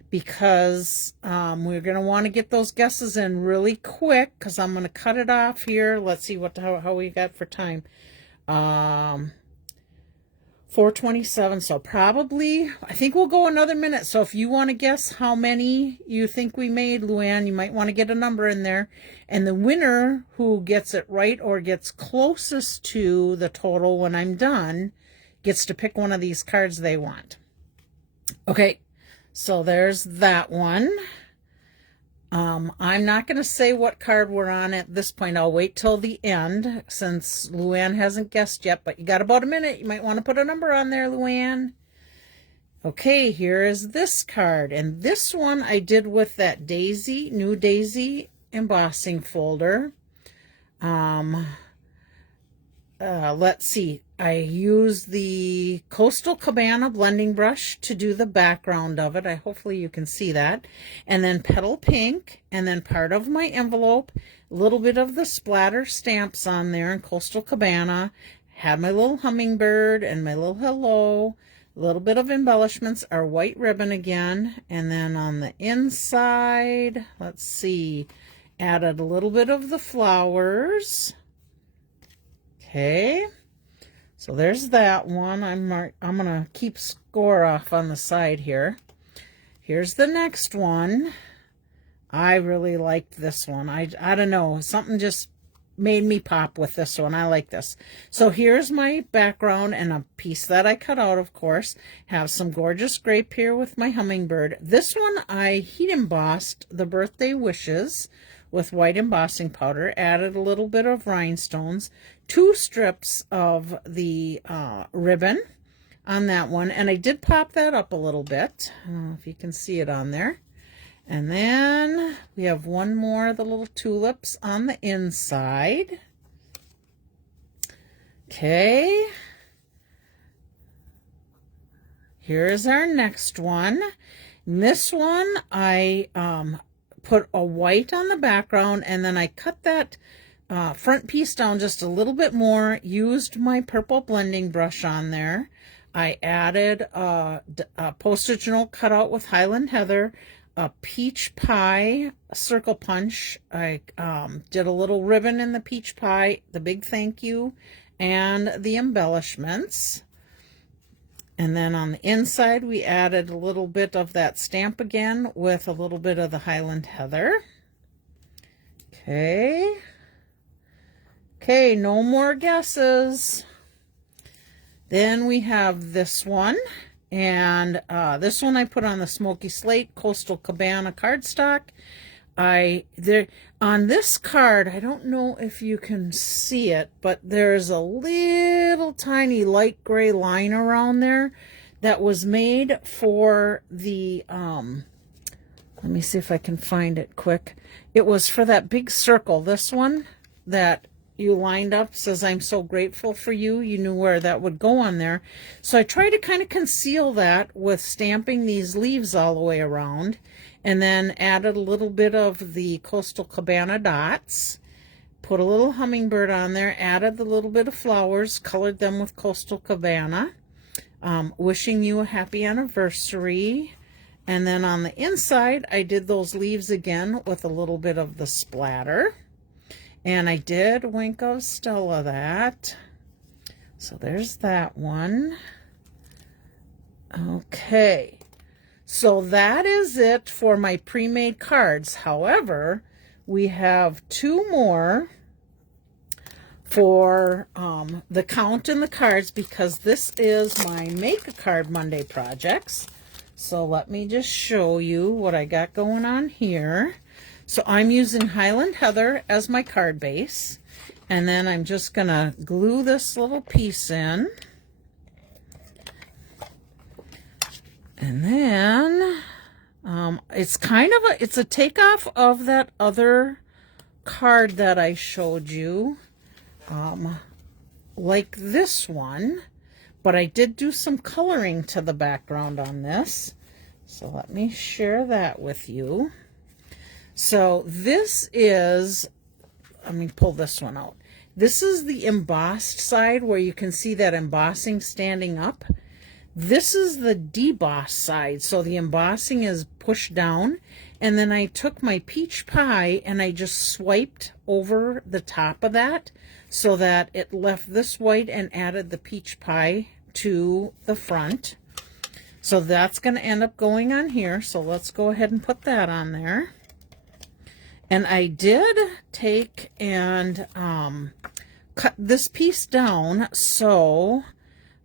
because we're going to want to get those guesses in really quick, because I'm going to cut it off here. Let's see how we got for time. 4:27, so probably, I think we'll go another minute. So if you want to guess how many you think we made, Luann, you might want to get a number in there. And the winner who gets it right or gets closest to the total when I'm done gets to pick one of these cards they want. Okay, so there's that one. I'm not going to say what card we're on at this point. I'll wait till the end since Luann hasn't guessed yet, but you got about a minute. You might want to put a number on there, Luann. Okay, here is this card. And this one I did with that Daisy, New Daisy embossing folder. Let's see. I used the Coastal Cabana blending brush to do the background of it. Hopefully you can see that. And then Petal Pink, and then part of my envelope, a little bit of the splatter stamps on there in Coastal Cabana. Had my little hummingbird and my little hello. A little bit of embellishments, our white ribbon again. And then on the inside, let's see, added a little bit of the flowers. Okay. So there's that one. I'm going to keep score off on the side here. Here's the next one. I really liked this one. I don't know. Something just made me pop with this one. I like this. So here's my background and a piece that I cut out, of course. Have some gorgeous grape here with my hummingbird. This one I heat embossed the birthday wishes with white embossing powder. Added a little bit of rhinestones. 2 strips of the ribbon on that one, and I did pop that up a little bit. I don't know if you can see it on there. And then we have one more of the little tulips on the inside. Okay. Here's our next one. And this one, I put a white on the background, and then I cut that front piece down just a little bit more, used my purple blending brush on there. I added a postage note cut out with Highland Heather, a peach pie circle punch. I did a little ribbon in the peach pie, the big thank you, and the embellishments. And then on the inside, we added a little bit of that stamp again with a little bit of the Highland Heather. Okay. Okay, no more guesses. Then we have this one. And this one I put on the Smoky Slate Coastal Cabana cardstock. On this card, I don't know if you can see it, but there's a little tiny light gray line around there that was made for the, let me see if I can find it quick. It was for that big circle, this one that you lined up, says, "I'm so grateful for you." You knew where that would go on there. So I tried to kind of conceal that with stamping these leaves all the way around. And then added a little bit of the Coastal Cabana dots, put a little hummingbird on there, added the little bit of flowers, colored them with Coastal Cabana, wishing you a happy anniversary. And then on the inside, I did those leaves again with a little bit of the splatter. And I did Wink of Stella that. So there's that one. Okay. So that is it for my pre-made cards. However, we have two more for the count in the cards, because this is my Make a Card Monday projects. So let me just show you what I got going on here. So I'm using Highland Heather as my card base. And then I'm just going to glue this little piece in. And then it's kind of it's a takeoff of that other card that I showed you, like this one, but I did do some coloring to the background on this. So let me share that with you. So this is, let me pull this one out. This is the embossed side where you can see that embossing standing up. This is the debossed side, so the embossing is pushed down, and then I took my peach pie and I just swiped over the top of that so that it left this white and added the peach pie to the front. So that's going to end up going on here, so let's go ahead and put that on there. And I did take and cut this piece down, so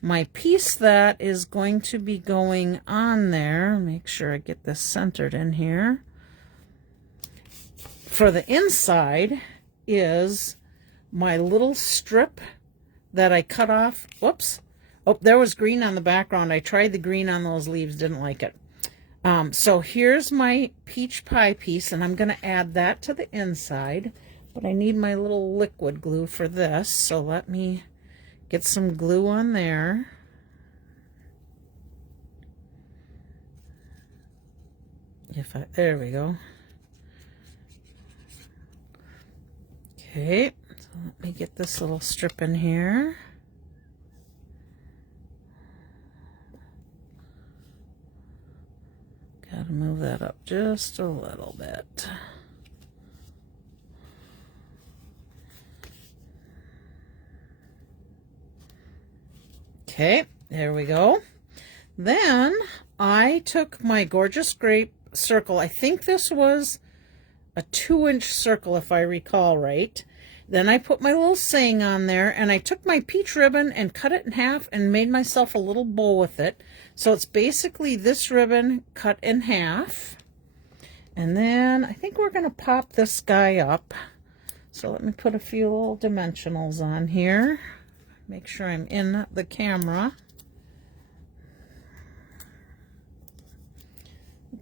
my piece that is going to be going on there, make sure I get this centered in here, for the inside is my little strip that I cut off. Whoops. Oh, there was green on the background. I tried the green on those leaves, didn't like it. So here's my peach pie piece, and I'm going to add that to the inside, but I need my little liquid glue for this, so let me get some glue on there. There we go. Okay, so let me get this little strip in here. Gotta move that up just a little bit. Okay, there we go. Then I took my Gorgeous Grape circle. I think this was a 2-inch circle if I recall right. Then I put my little saying on there, and I took my peach ribbon and cut it in half and made myself a little bow with it. So it's basically this ribbon cut in half. And then I think we're going to pop this guy up. So let me put a few little dimensionals on here. Make sure I'm in the camera.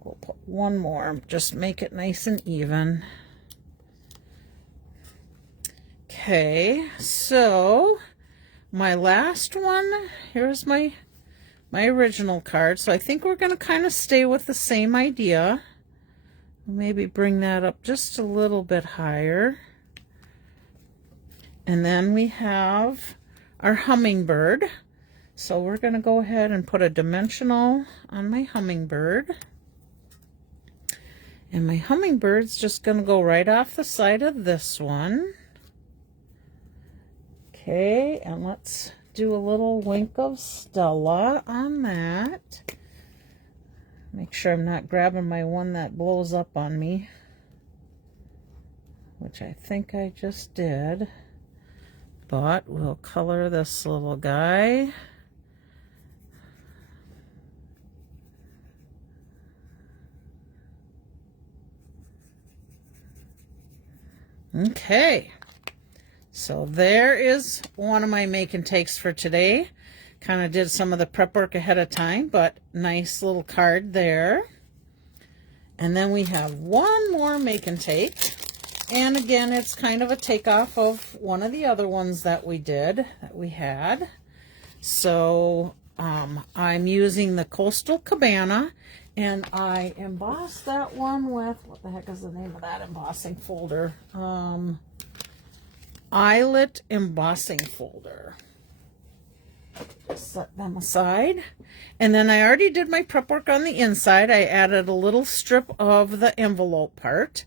We'll put one more, just make it nice and even. Okay, so my last one, here's my original card. So I think we're going to kind of stay with the same idea. Maybe bring that up just a little bit higher. And then we have our hummingbird. So we're going to go ahead and put a dimensional on my hummingbird. And my hummingbird's just going to go right off the side of this one. Okay, and let's do a little wink of Stella on that. Make sure I'm not grabbing my one that blows up on me, which I think I just did. But we'll color this little guy. Okay, so there is one of my make and takes for today. Kind of did some of the prep work ahead of time, but nice little card there. And then we have one more make and take. And again, it's kind of a takeoff of one of the other ones that we had. So I'm using the Coastal Cabana, and I embossed that one with, what the heck is the name of that embossing folder? Eyelet embossing folder. Just set them aside. And then I already did my prep work on the inside. I added a little strip of the envelope part.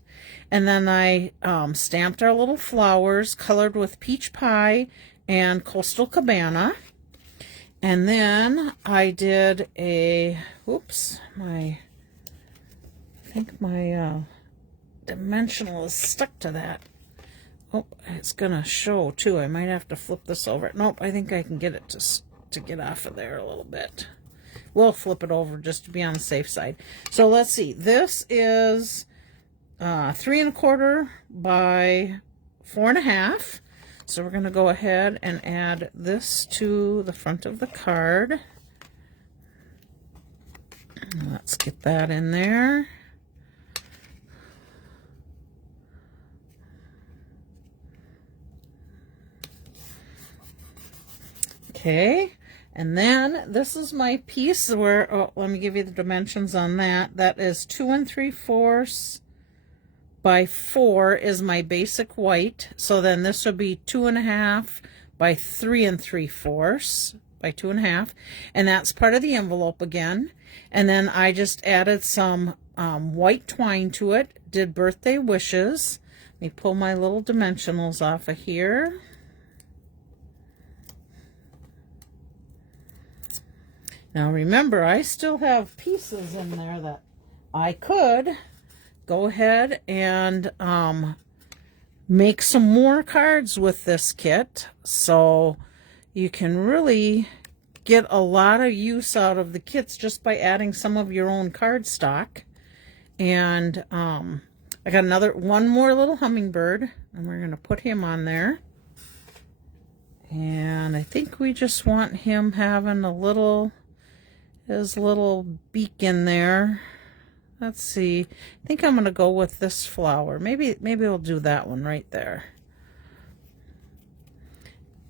And then I stamped our little flowers, colored with Peach Pie and Coastal Cabana. And then I did a, I think my dimensional is stuck to that. Oh, it's going to show too. I might have to flip this over. Nope, I think I can get it to get off of there a little bit. We'll flip it over just to be on the safe side. So let's see. This is 3 1/4 by 4 1/2. So we're going to go ahead and add this to the front of the card. Let's get that in there. Okay, and then this is my piece where, oh, let me give you the dimensions on that. That is 2 3/4 by 4 is my basic white. So then this would be 2 1/2 by 3 3/4 by 2 1/2. And that's part of the envelope again. And then I just added some white twine to it, did birthday wishes. Let me pull my little dimensionals off of here. Now remember, I still have pieces in there that I could go ahead and make some more cards with this kit. So you can really get a lot of use out of the kits just by adding some of your own cardstock. And I got one more little hummingbird, and we're going to put him on there. And I think we just want him having his little beak in there. Let's see. I think I'm going to go with this flower. Maybe we'll do that one right there.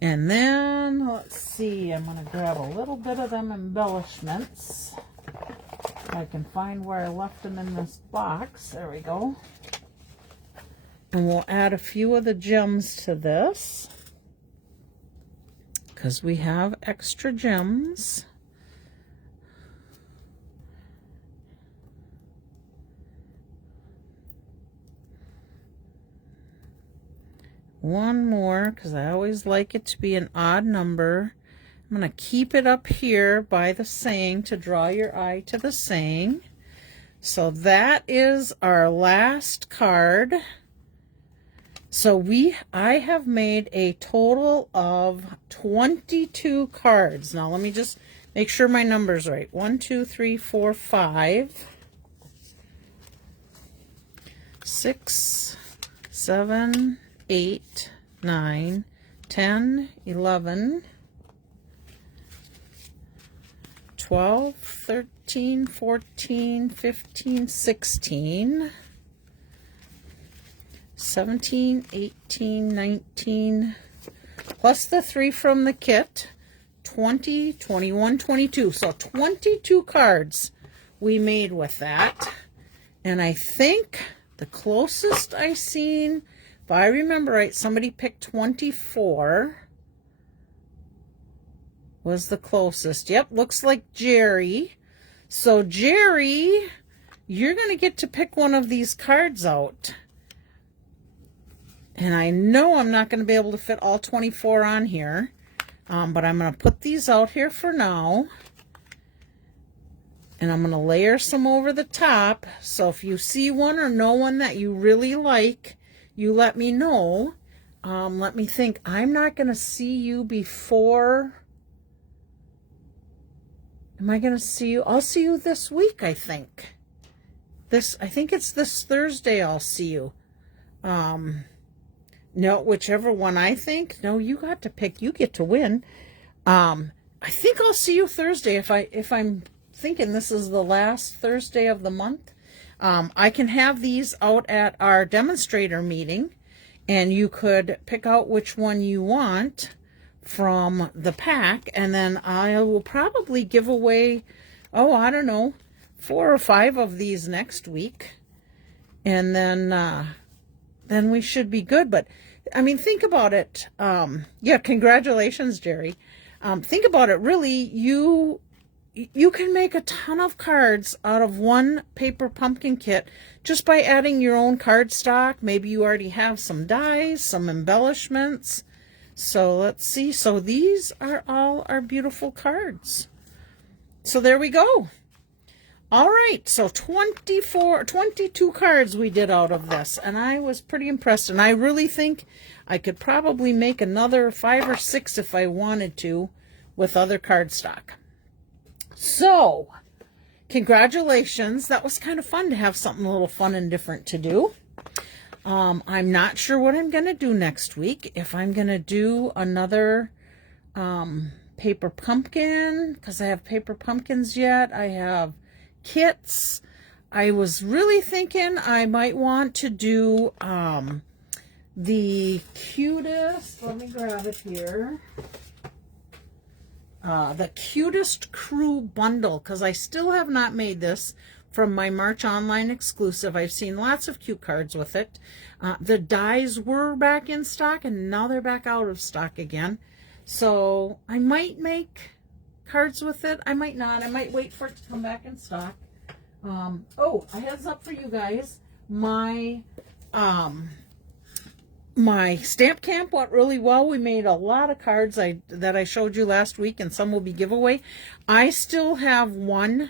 And then, let's see, I'm going to grab a little bit of them embellishments. If I can find where I left them in this box. There we go. And we'll add a few of the gems to this, because we have extra gems. One more, because I always like it to be an odd number. I'm going to keep it up here by the saying to draw your eye to the saying. So that is our last card. So I have made a total of 22 cards. Now let me just make sure my number's right. 1, 2, 3, 4, 5, 6, 7, 8, 9, 10, 11, 12, 13, 14, 15, 16, 17, 18, 19, plus the 3 from the kit, 20, 21, 22. So 22 cards we made with that. And I think the closest I seen, if I remember right, somebody picked 24 was the closest. Yep, looks like Jerry. So Jerry, you're going to get to pick one of these cards out. And I know I'm not going to be able to fit all 24 on here. But I'm going to put these out here for now. And I'm going to layer some over the top. So if you see one or know one that you really like, you let me know. Let me think. I'm not going to see you before... Am I going to see you? I'll see you this week, I think. I think it's this Thursday I'll see you. No, whichever one I think. No, you got to pick. You get to win. I think I'll see you Thursday if I'm thinking this is the last Thursday of the month. I can have these out at our demonstrator meeting, and you could pick out which one you want from the pack, and then I will probably give away, oh, I don't know, 4 or 5 of these next week, and then we should be good. But I mean, think about it. Yeah, congratulations, Jerry. Think about it. Really, you can make a ton of cards out of one paper pumpkin kit just by adding your own cardstock. Maybe you already have some dies, some embellishments. So let's see. So these are all our beautiful cards. So there we go. All right, so 22 cards we did out of this, and I was pretty impressed, and I really think I could probably make another 5 or 6 if I wanted to with other cardstock. So, congratulations. That was kind of fun to have something a little fun and different to do. I'm not sure what I'm going to do next week. If I'm going to do another paper pumpkin, because I have paper pumpkins yet. I have kits. I was really thinking I might want to do the cutest, let me grab it here, the cutest crew bundle, because I still have not made this from my March online exclusive. I've seen lots of cute cards with it. The dies were back in stock, and now they're back out of stock again. So I might make cards with it. I might not. I might wait for it to come back in stock. Oh, a heads up for you guys. My stamp camp went really well. We made a lot of cards that I showed you last week, and some will be giveaway. I still have one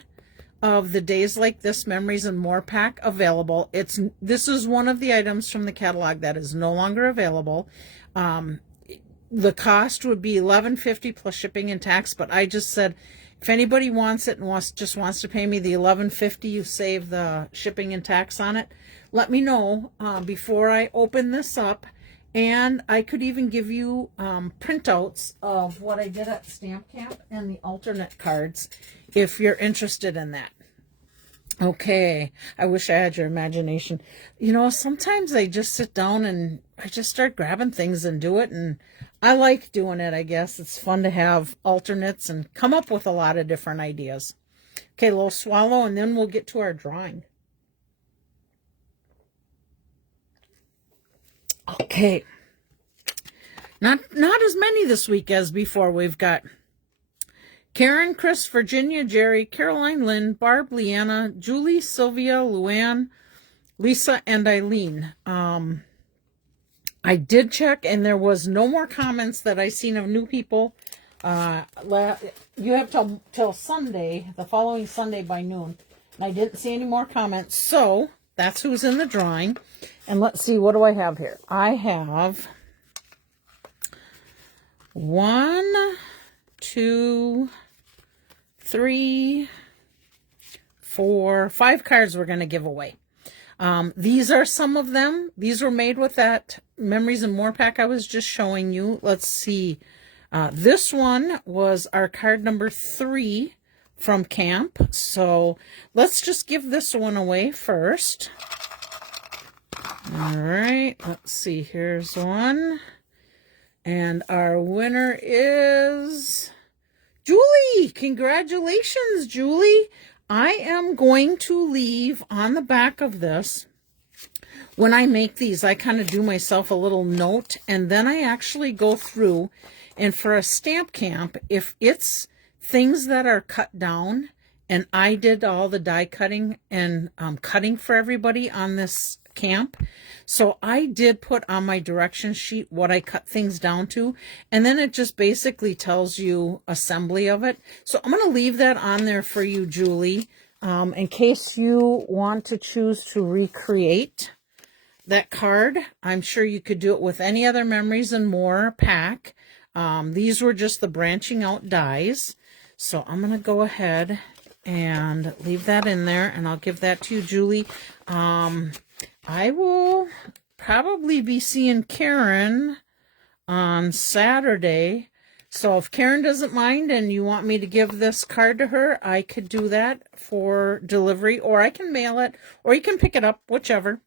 of the Days Like This Memories and More pack available. This is one of the items from the catalog that is no longer available. The cost would be $11.50 plus shipping and tax, but I just said if anybody wants it and just wants to pay me the $11.50, you save the shipping and tax on it, let me know before I open this up. And I could even give you printouts of what I did at Stamp Camp and the alternate cards if you're interested in that. Okay, I wish I had your imagination. You know, sometimes I just sit down and I just start grabbing things and do it, and I like doing it, I guess. It's fun to have alternates and come up with a lot of different ideas. Okay, a little swallow, and then we'll get to our drawing. Okay, not as many this week as before. We've got Karen, Chris, Virginia, Jerry, Caroline, Lynn, Barb, Leanna, Julie, Sylvia, Luann, Lisa, and Eileen. I did check, and there was no more comments that I seen of new people. You have till Sunday, the following Sunday by noon. And I didn't see any more comments, so that's who's in the drawing. And let's see, what do I have here? I have 1, 2, 3, 4, 5 cards we're going to give away. These are some of them. These were made with that Memories and More pack I was just showing you. Let's see. This one was our card number 3 from camp. So let's just give this one away first. All right, let's see. Here's one. And our winner is Julie. Congratulations, Julie. I am going to leave on the back of this, when I make these, I kind of do myself a little note, and then I actually go through, and for a stamp camp, if it's things that are cut down, and I did all the die cutting and cutting for everybody on this camp, so I did put on my direction sheet what I cut things down to, and then it just basically tells you assembly of it. So I'm going to leave that on there for you, Julie, in case you want to choose to recreate that card. I'm sure you could do it with any other Memories and More pack. These were just the branching out dies. So I'm going to go ahead and leave that in there, and I'll give that to you, Julie. I will probably be seeing Karen on Saturday. So if Karen doesn't mind and you want me to give this card to her, I could do that for delivery, or I can mail it, or you can pick it up, whichever.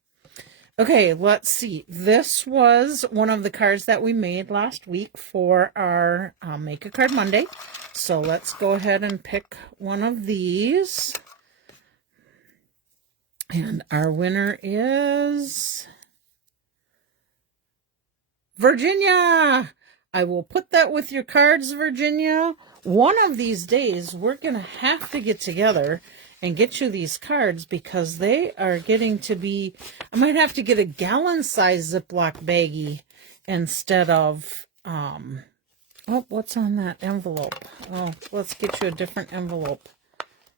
Okay, let's see. This was one of the cards that we made last week for our Make a Card Monday. So let's go ahead and pick one of these. And our winner is Virginia. I will put that with your cards, Virginia. One of these days, we're going to have to get together and get you these cards, because they are getting to be, I might have to get a gallon-size Ziploc baggie instead of, oh, what's on that envelope? Oh, let's get you a different envelope.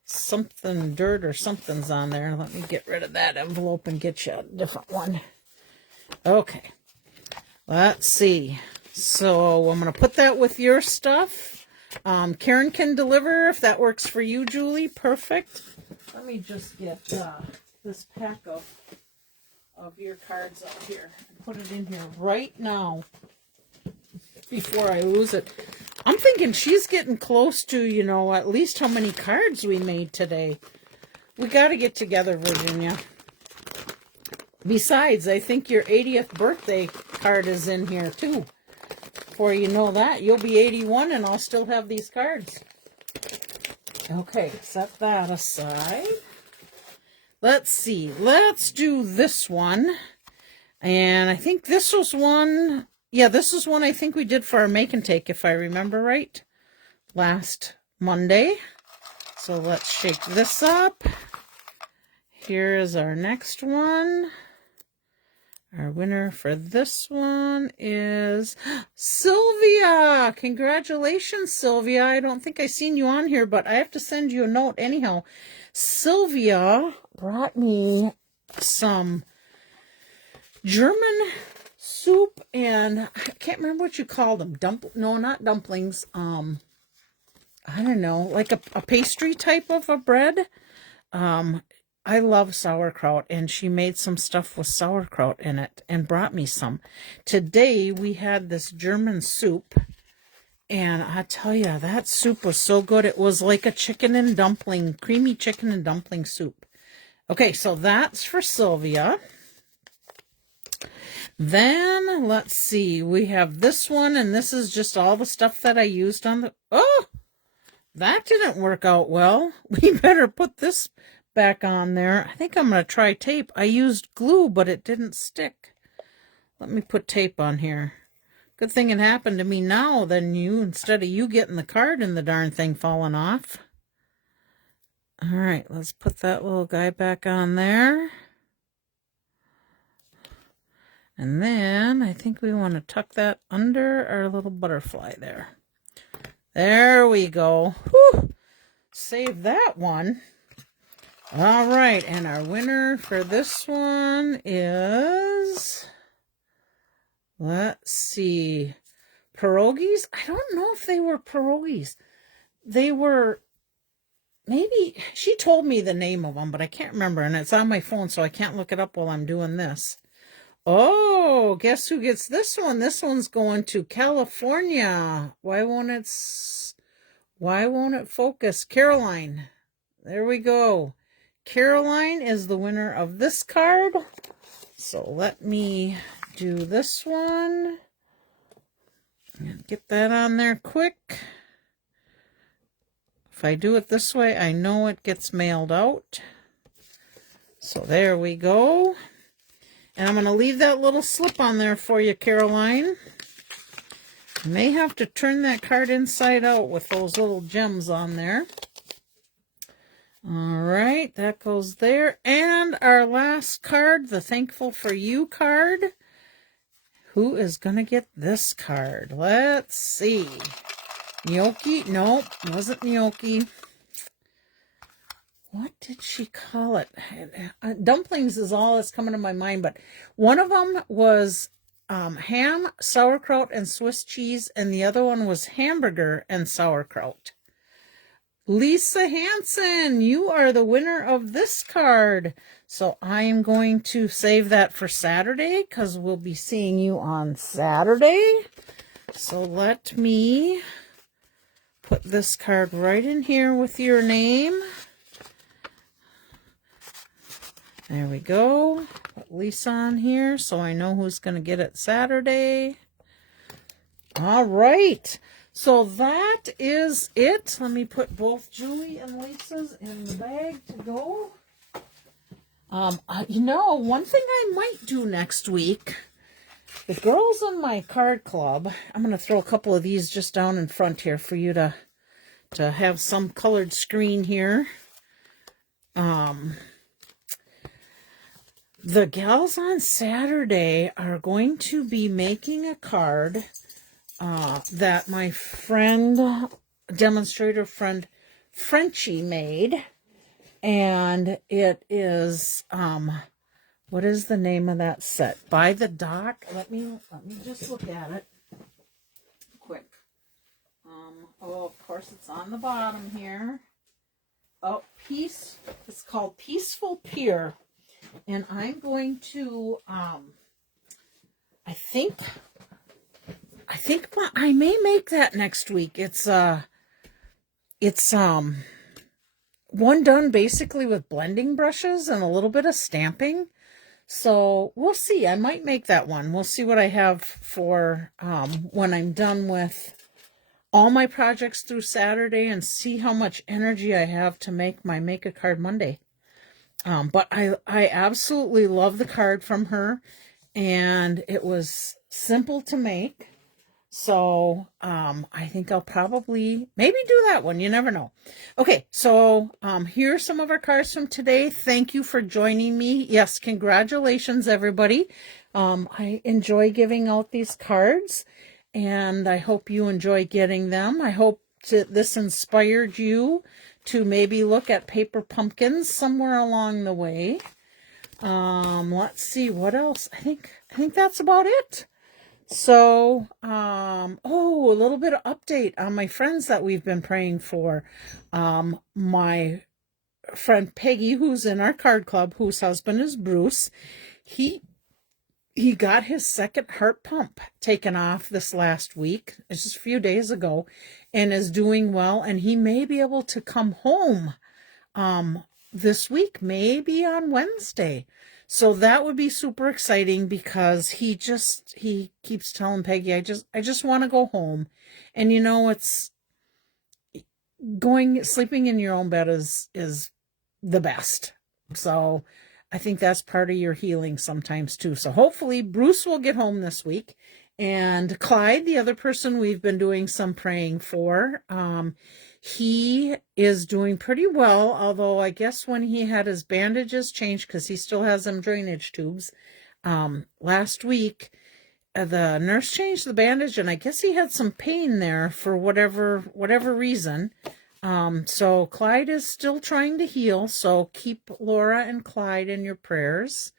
Something, dirt or something's on there. Let me get rid of that envelope and get you a different one. Okay, let's see. So I'm going to put that with your stuff. Karen can deliver if that works for you, Julie. Perfect. Let me just get this pack of your cards up here and put it in here right now before I lose it. I'm thinking she's getting close to, you know, at least how many cards we made today. We got to get together, Virginia. Besides, I think your 80th birthday card is in here too. Before you know that, you'll be 81 and I'll still have these cards. Okay, set that aside. Let's see. Let's do this one. And I think this was one. Yeah, this is one I think we did for our Make and Take, if I remember right, last Monday. So let's shake this up. Here is our next one. Our winner for this one is Sylvia. Congratulations, Sylvia. I don't think I seen you on here, but I have to send you a note anyhow. Sylvia brought me some German soup, and I can't remember what you call them. No, not dumplings. I don't know, like a pastry type of a bread. I love sauerkraut, and she made some stuff with sauerkraut in it and brought me some. Today, we had this German soup, and I tell you, that soup was so good. It was like a chicken and dumpling, creamy chicken and dumpling soup. Okay, so that's for Sylvia. Then, let's see, we have this one, and this is just all the stuff that I used on the... Oh, that didn't work out well. We better put this back on there. I think I'm going to try tape. I used glue, but it didn't stick. Let me put tape on here. Good thing it happened to me now than you, instead of you getting the card and the darn thing falling off. All right, let's put that little guy back on there. And then I think we want to tuck that under our little butterfly there. There we go. Whew. Save that one. All right, and our winner for this one is, let's see, pierogies. I don't know if they were pierogies. They were, maybe, she told me the name of them, but I can't remember, and it's on my phone, so I can't look it up while I'm doing this. Oh, guess who gets this one? This one's going to California. Why won't it... Why won't it focus? Caroline. There we go. Caroline is the winner of this card. So let me do this one. And get that on there quick. If I do it this way, I know it gets mailed out. So there we go. And I'm going to leave that little slip on there for you, Caroline. You may have to turn that card inside out with those little gems on there. All right, that goes there. And our last card, the Thankful for You card. Who is going to get this card? Let's see. Gnocchi? Nope, wasn't gnocchi. What did she call it? Dumplings is all that's coming to my mind, but one of them was ham, sauerkraut, and Swiss cheese, and the other one was hamburger and sauerkraut. Lisa Hansen, you are the winner of this card. So I am going to save that for Saturday because we'll be seeing you on Saturday. So let me put this card right in here with your name. There we go. Put Lisa on here so I know who's going to get it Saturday. All right. So that is it. Let me put both Julie and Lisa's in the bag to go. You know, one thing I might do next week, the girls in my card club, I'm going to throw a couple of these just down in front here for you to have some colored screen here. The gals on Saturday are going to be making a card that my friend, demonstrator friend Frenchie made, and it is what is the name of that set? By the Dock. Let me just look at it quick. Oh, of course it's on the bottom here. Oh, it's called Peaceful Pier, and I'm going to I think I may make that next week. It's one done basically with blending brushes and a little bit of stamping. So we'll see. I might make that one. We'll see what I have for when I'm done with all my projects through Saturday and see how much energy I have to make my Make a Card Monday. But I absolutely love the card from her, and it was simple to make. So I think I'll probably maybe do that one. You never know. Okay, so here are some of our cards from today. Thank you for joining me. Yes, congratulations, everybody. I enjoy giving out these cards, and I hope you enjoy getting them. I hope this inspired you to maybe look at paper pumpkins somewhere along the way. Let's see what else. I think that's about it. So, a little bit of update on my friends that we've been praying for. My friend Peggy, who's in our card club, whose husband is Bruce, he got his second heart pump taken off this last week, it's just a few days ago, and is doing well, and he may be able to come home this week, maybe on Wednesday. So that would be super exciting because he keeps telling Peggy, I just want to go home. And you know, it's sleeping in your own bed is the best. So I think that's part of your healing sometimes too. So hopefully Bruce will get home this week. And Clyde, the other person we've been doing some praying for, he is doing pretty well, although I guess when he had his bandages changed, because he still has them drainage tubes, last week, the nurse changed the bandage, and I guess he had some pain there for whatever reason. So Clyde is still trying to heal, so keep Laura and Clyde in your prayers.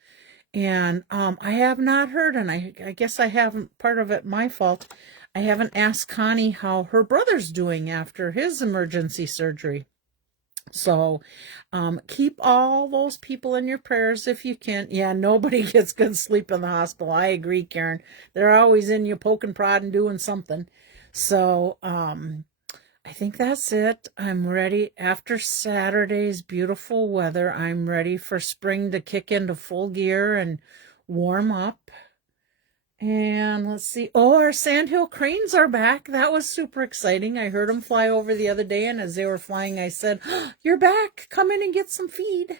And I have not heard, and I guess I haven't, part of it my fault, I haven't asked Connie how her brother's doing after his emergency surgery. So keep all those people in your prayers if you can. Yeah, nobody gets good sleep in the hospital. I agree, Karen. They're always in you poking, prodding, doing something. So I I think that's it. I'm ready. After Saturday's beautiful weather, I'm ready for spring to kick into full gear and warm up. And let's see. Oh, our sandhill cranes are back. That was super exciting. I heard them fly over the other day, and as they were flying, I said, "Oh, you're back. Come in and get some feed."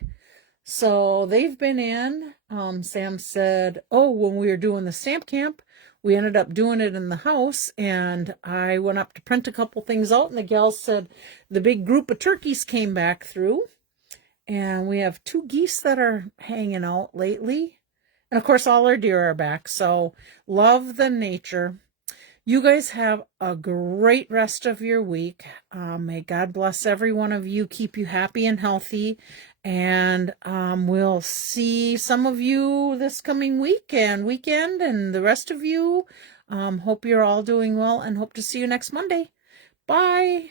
So they've been in. Sam said, oh, when we were doing the stamp camp, we ended up doing it in the house, and I went up to print a couple things out, and the gals said the big group of turkeys came back through, and we have 2 geese that are hanging out lately. And of course, all our deer are back. So love the nature. You guys have a great rest of your week. May God bless every one of you, keep you happy and healthy. And we'll see some of you this coming week and weekend. And the rest of you, hope you're all doing well and hope to see you next Monday. Bye.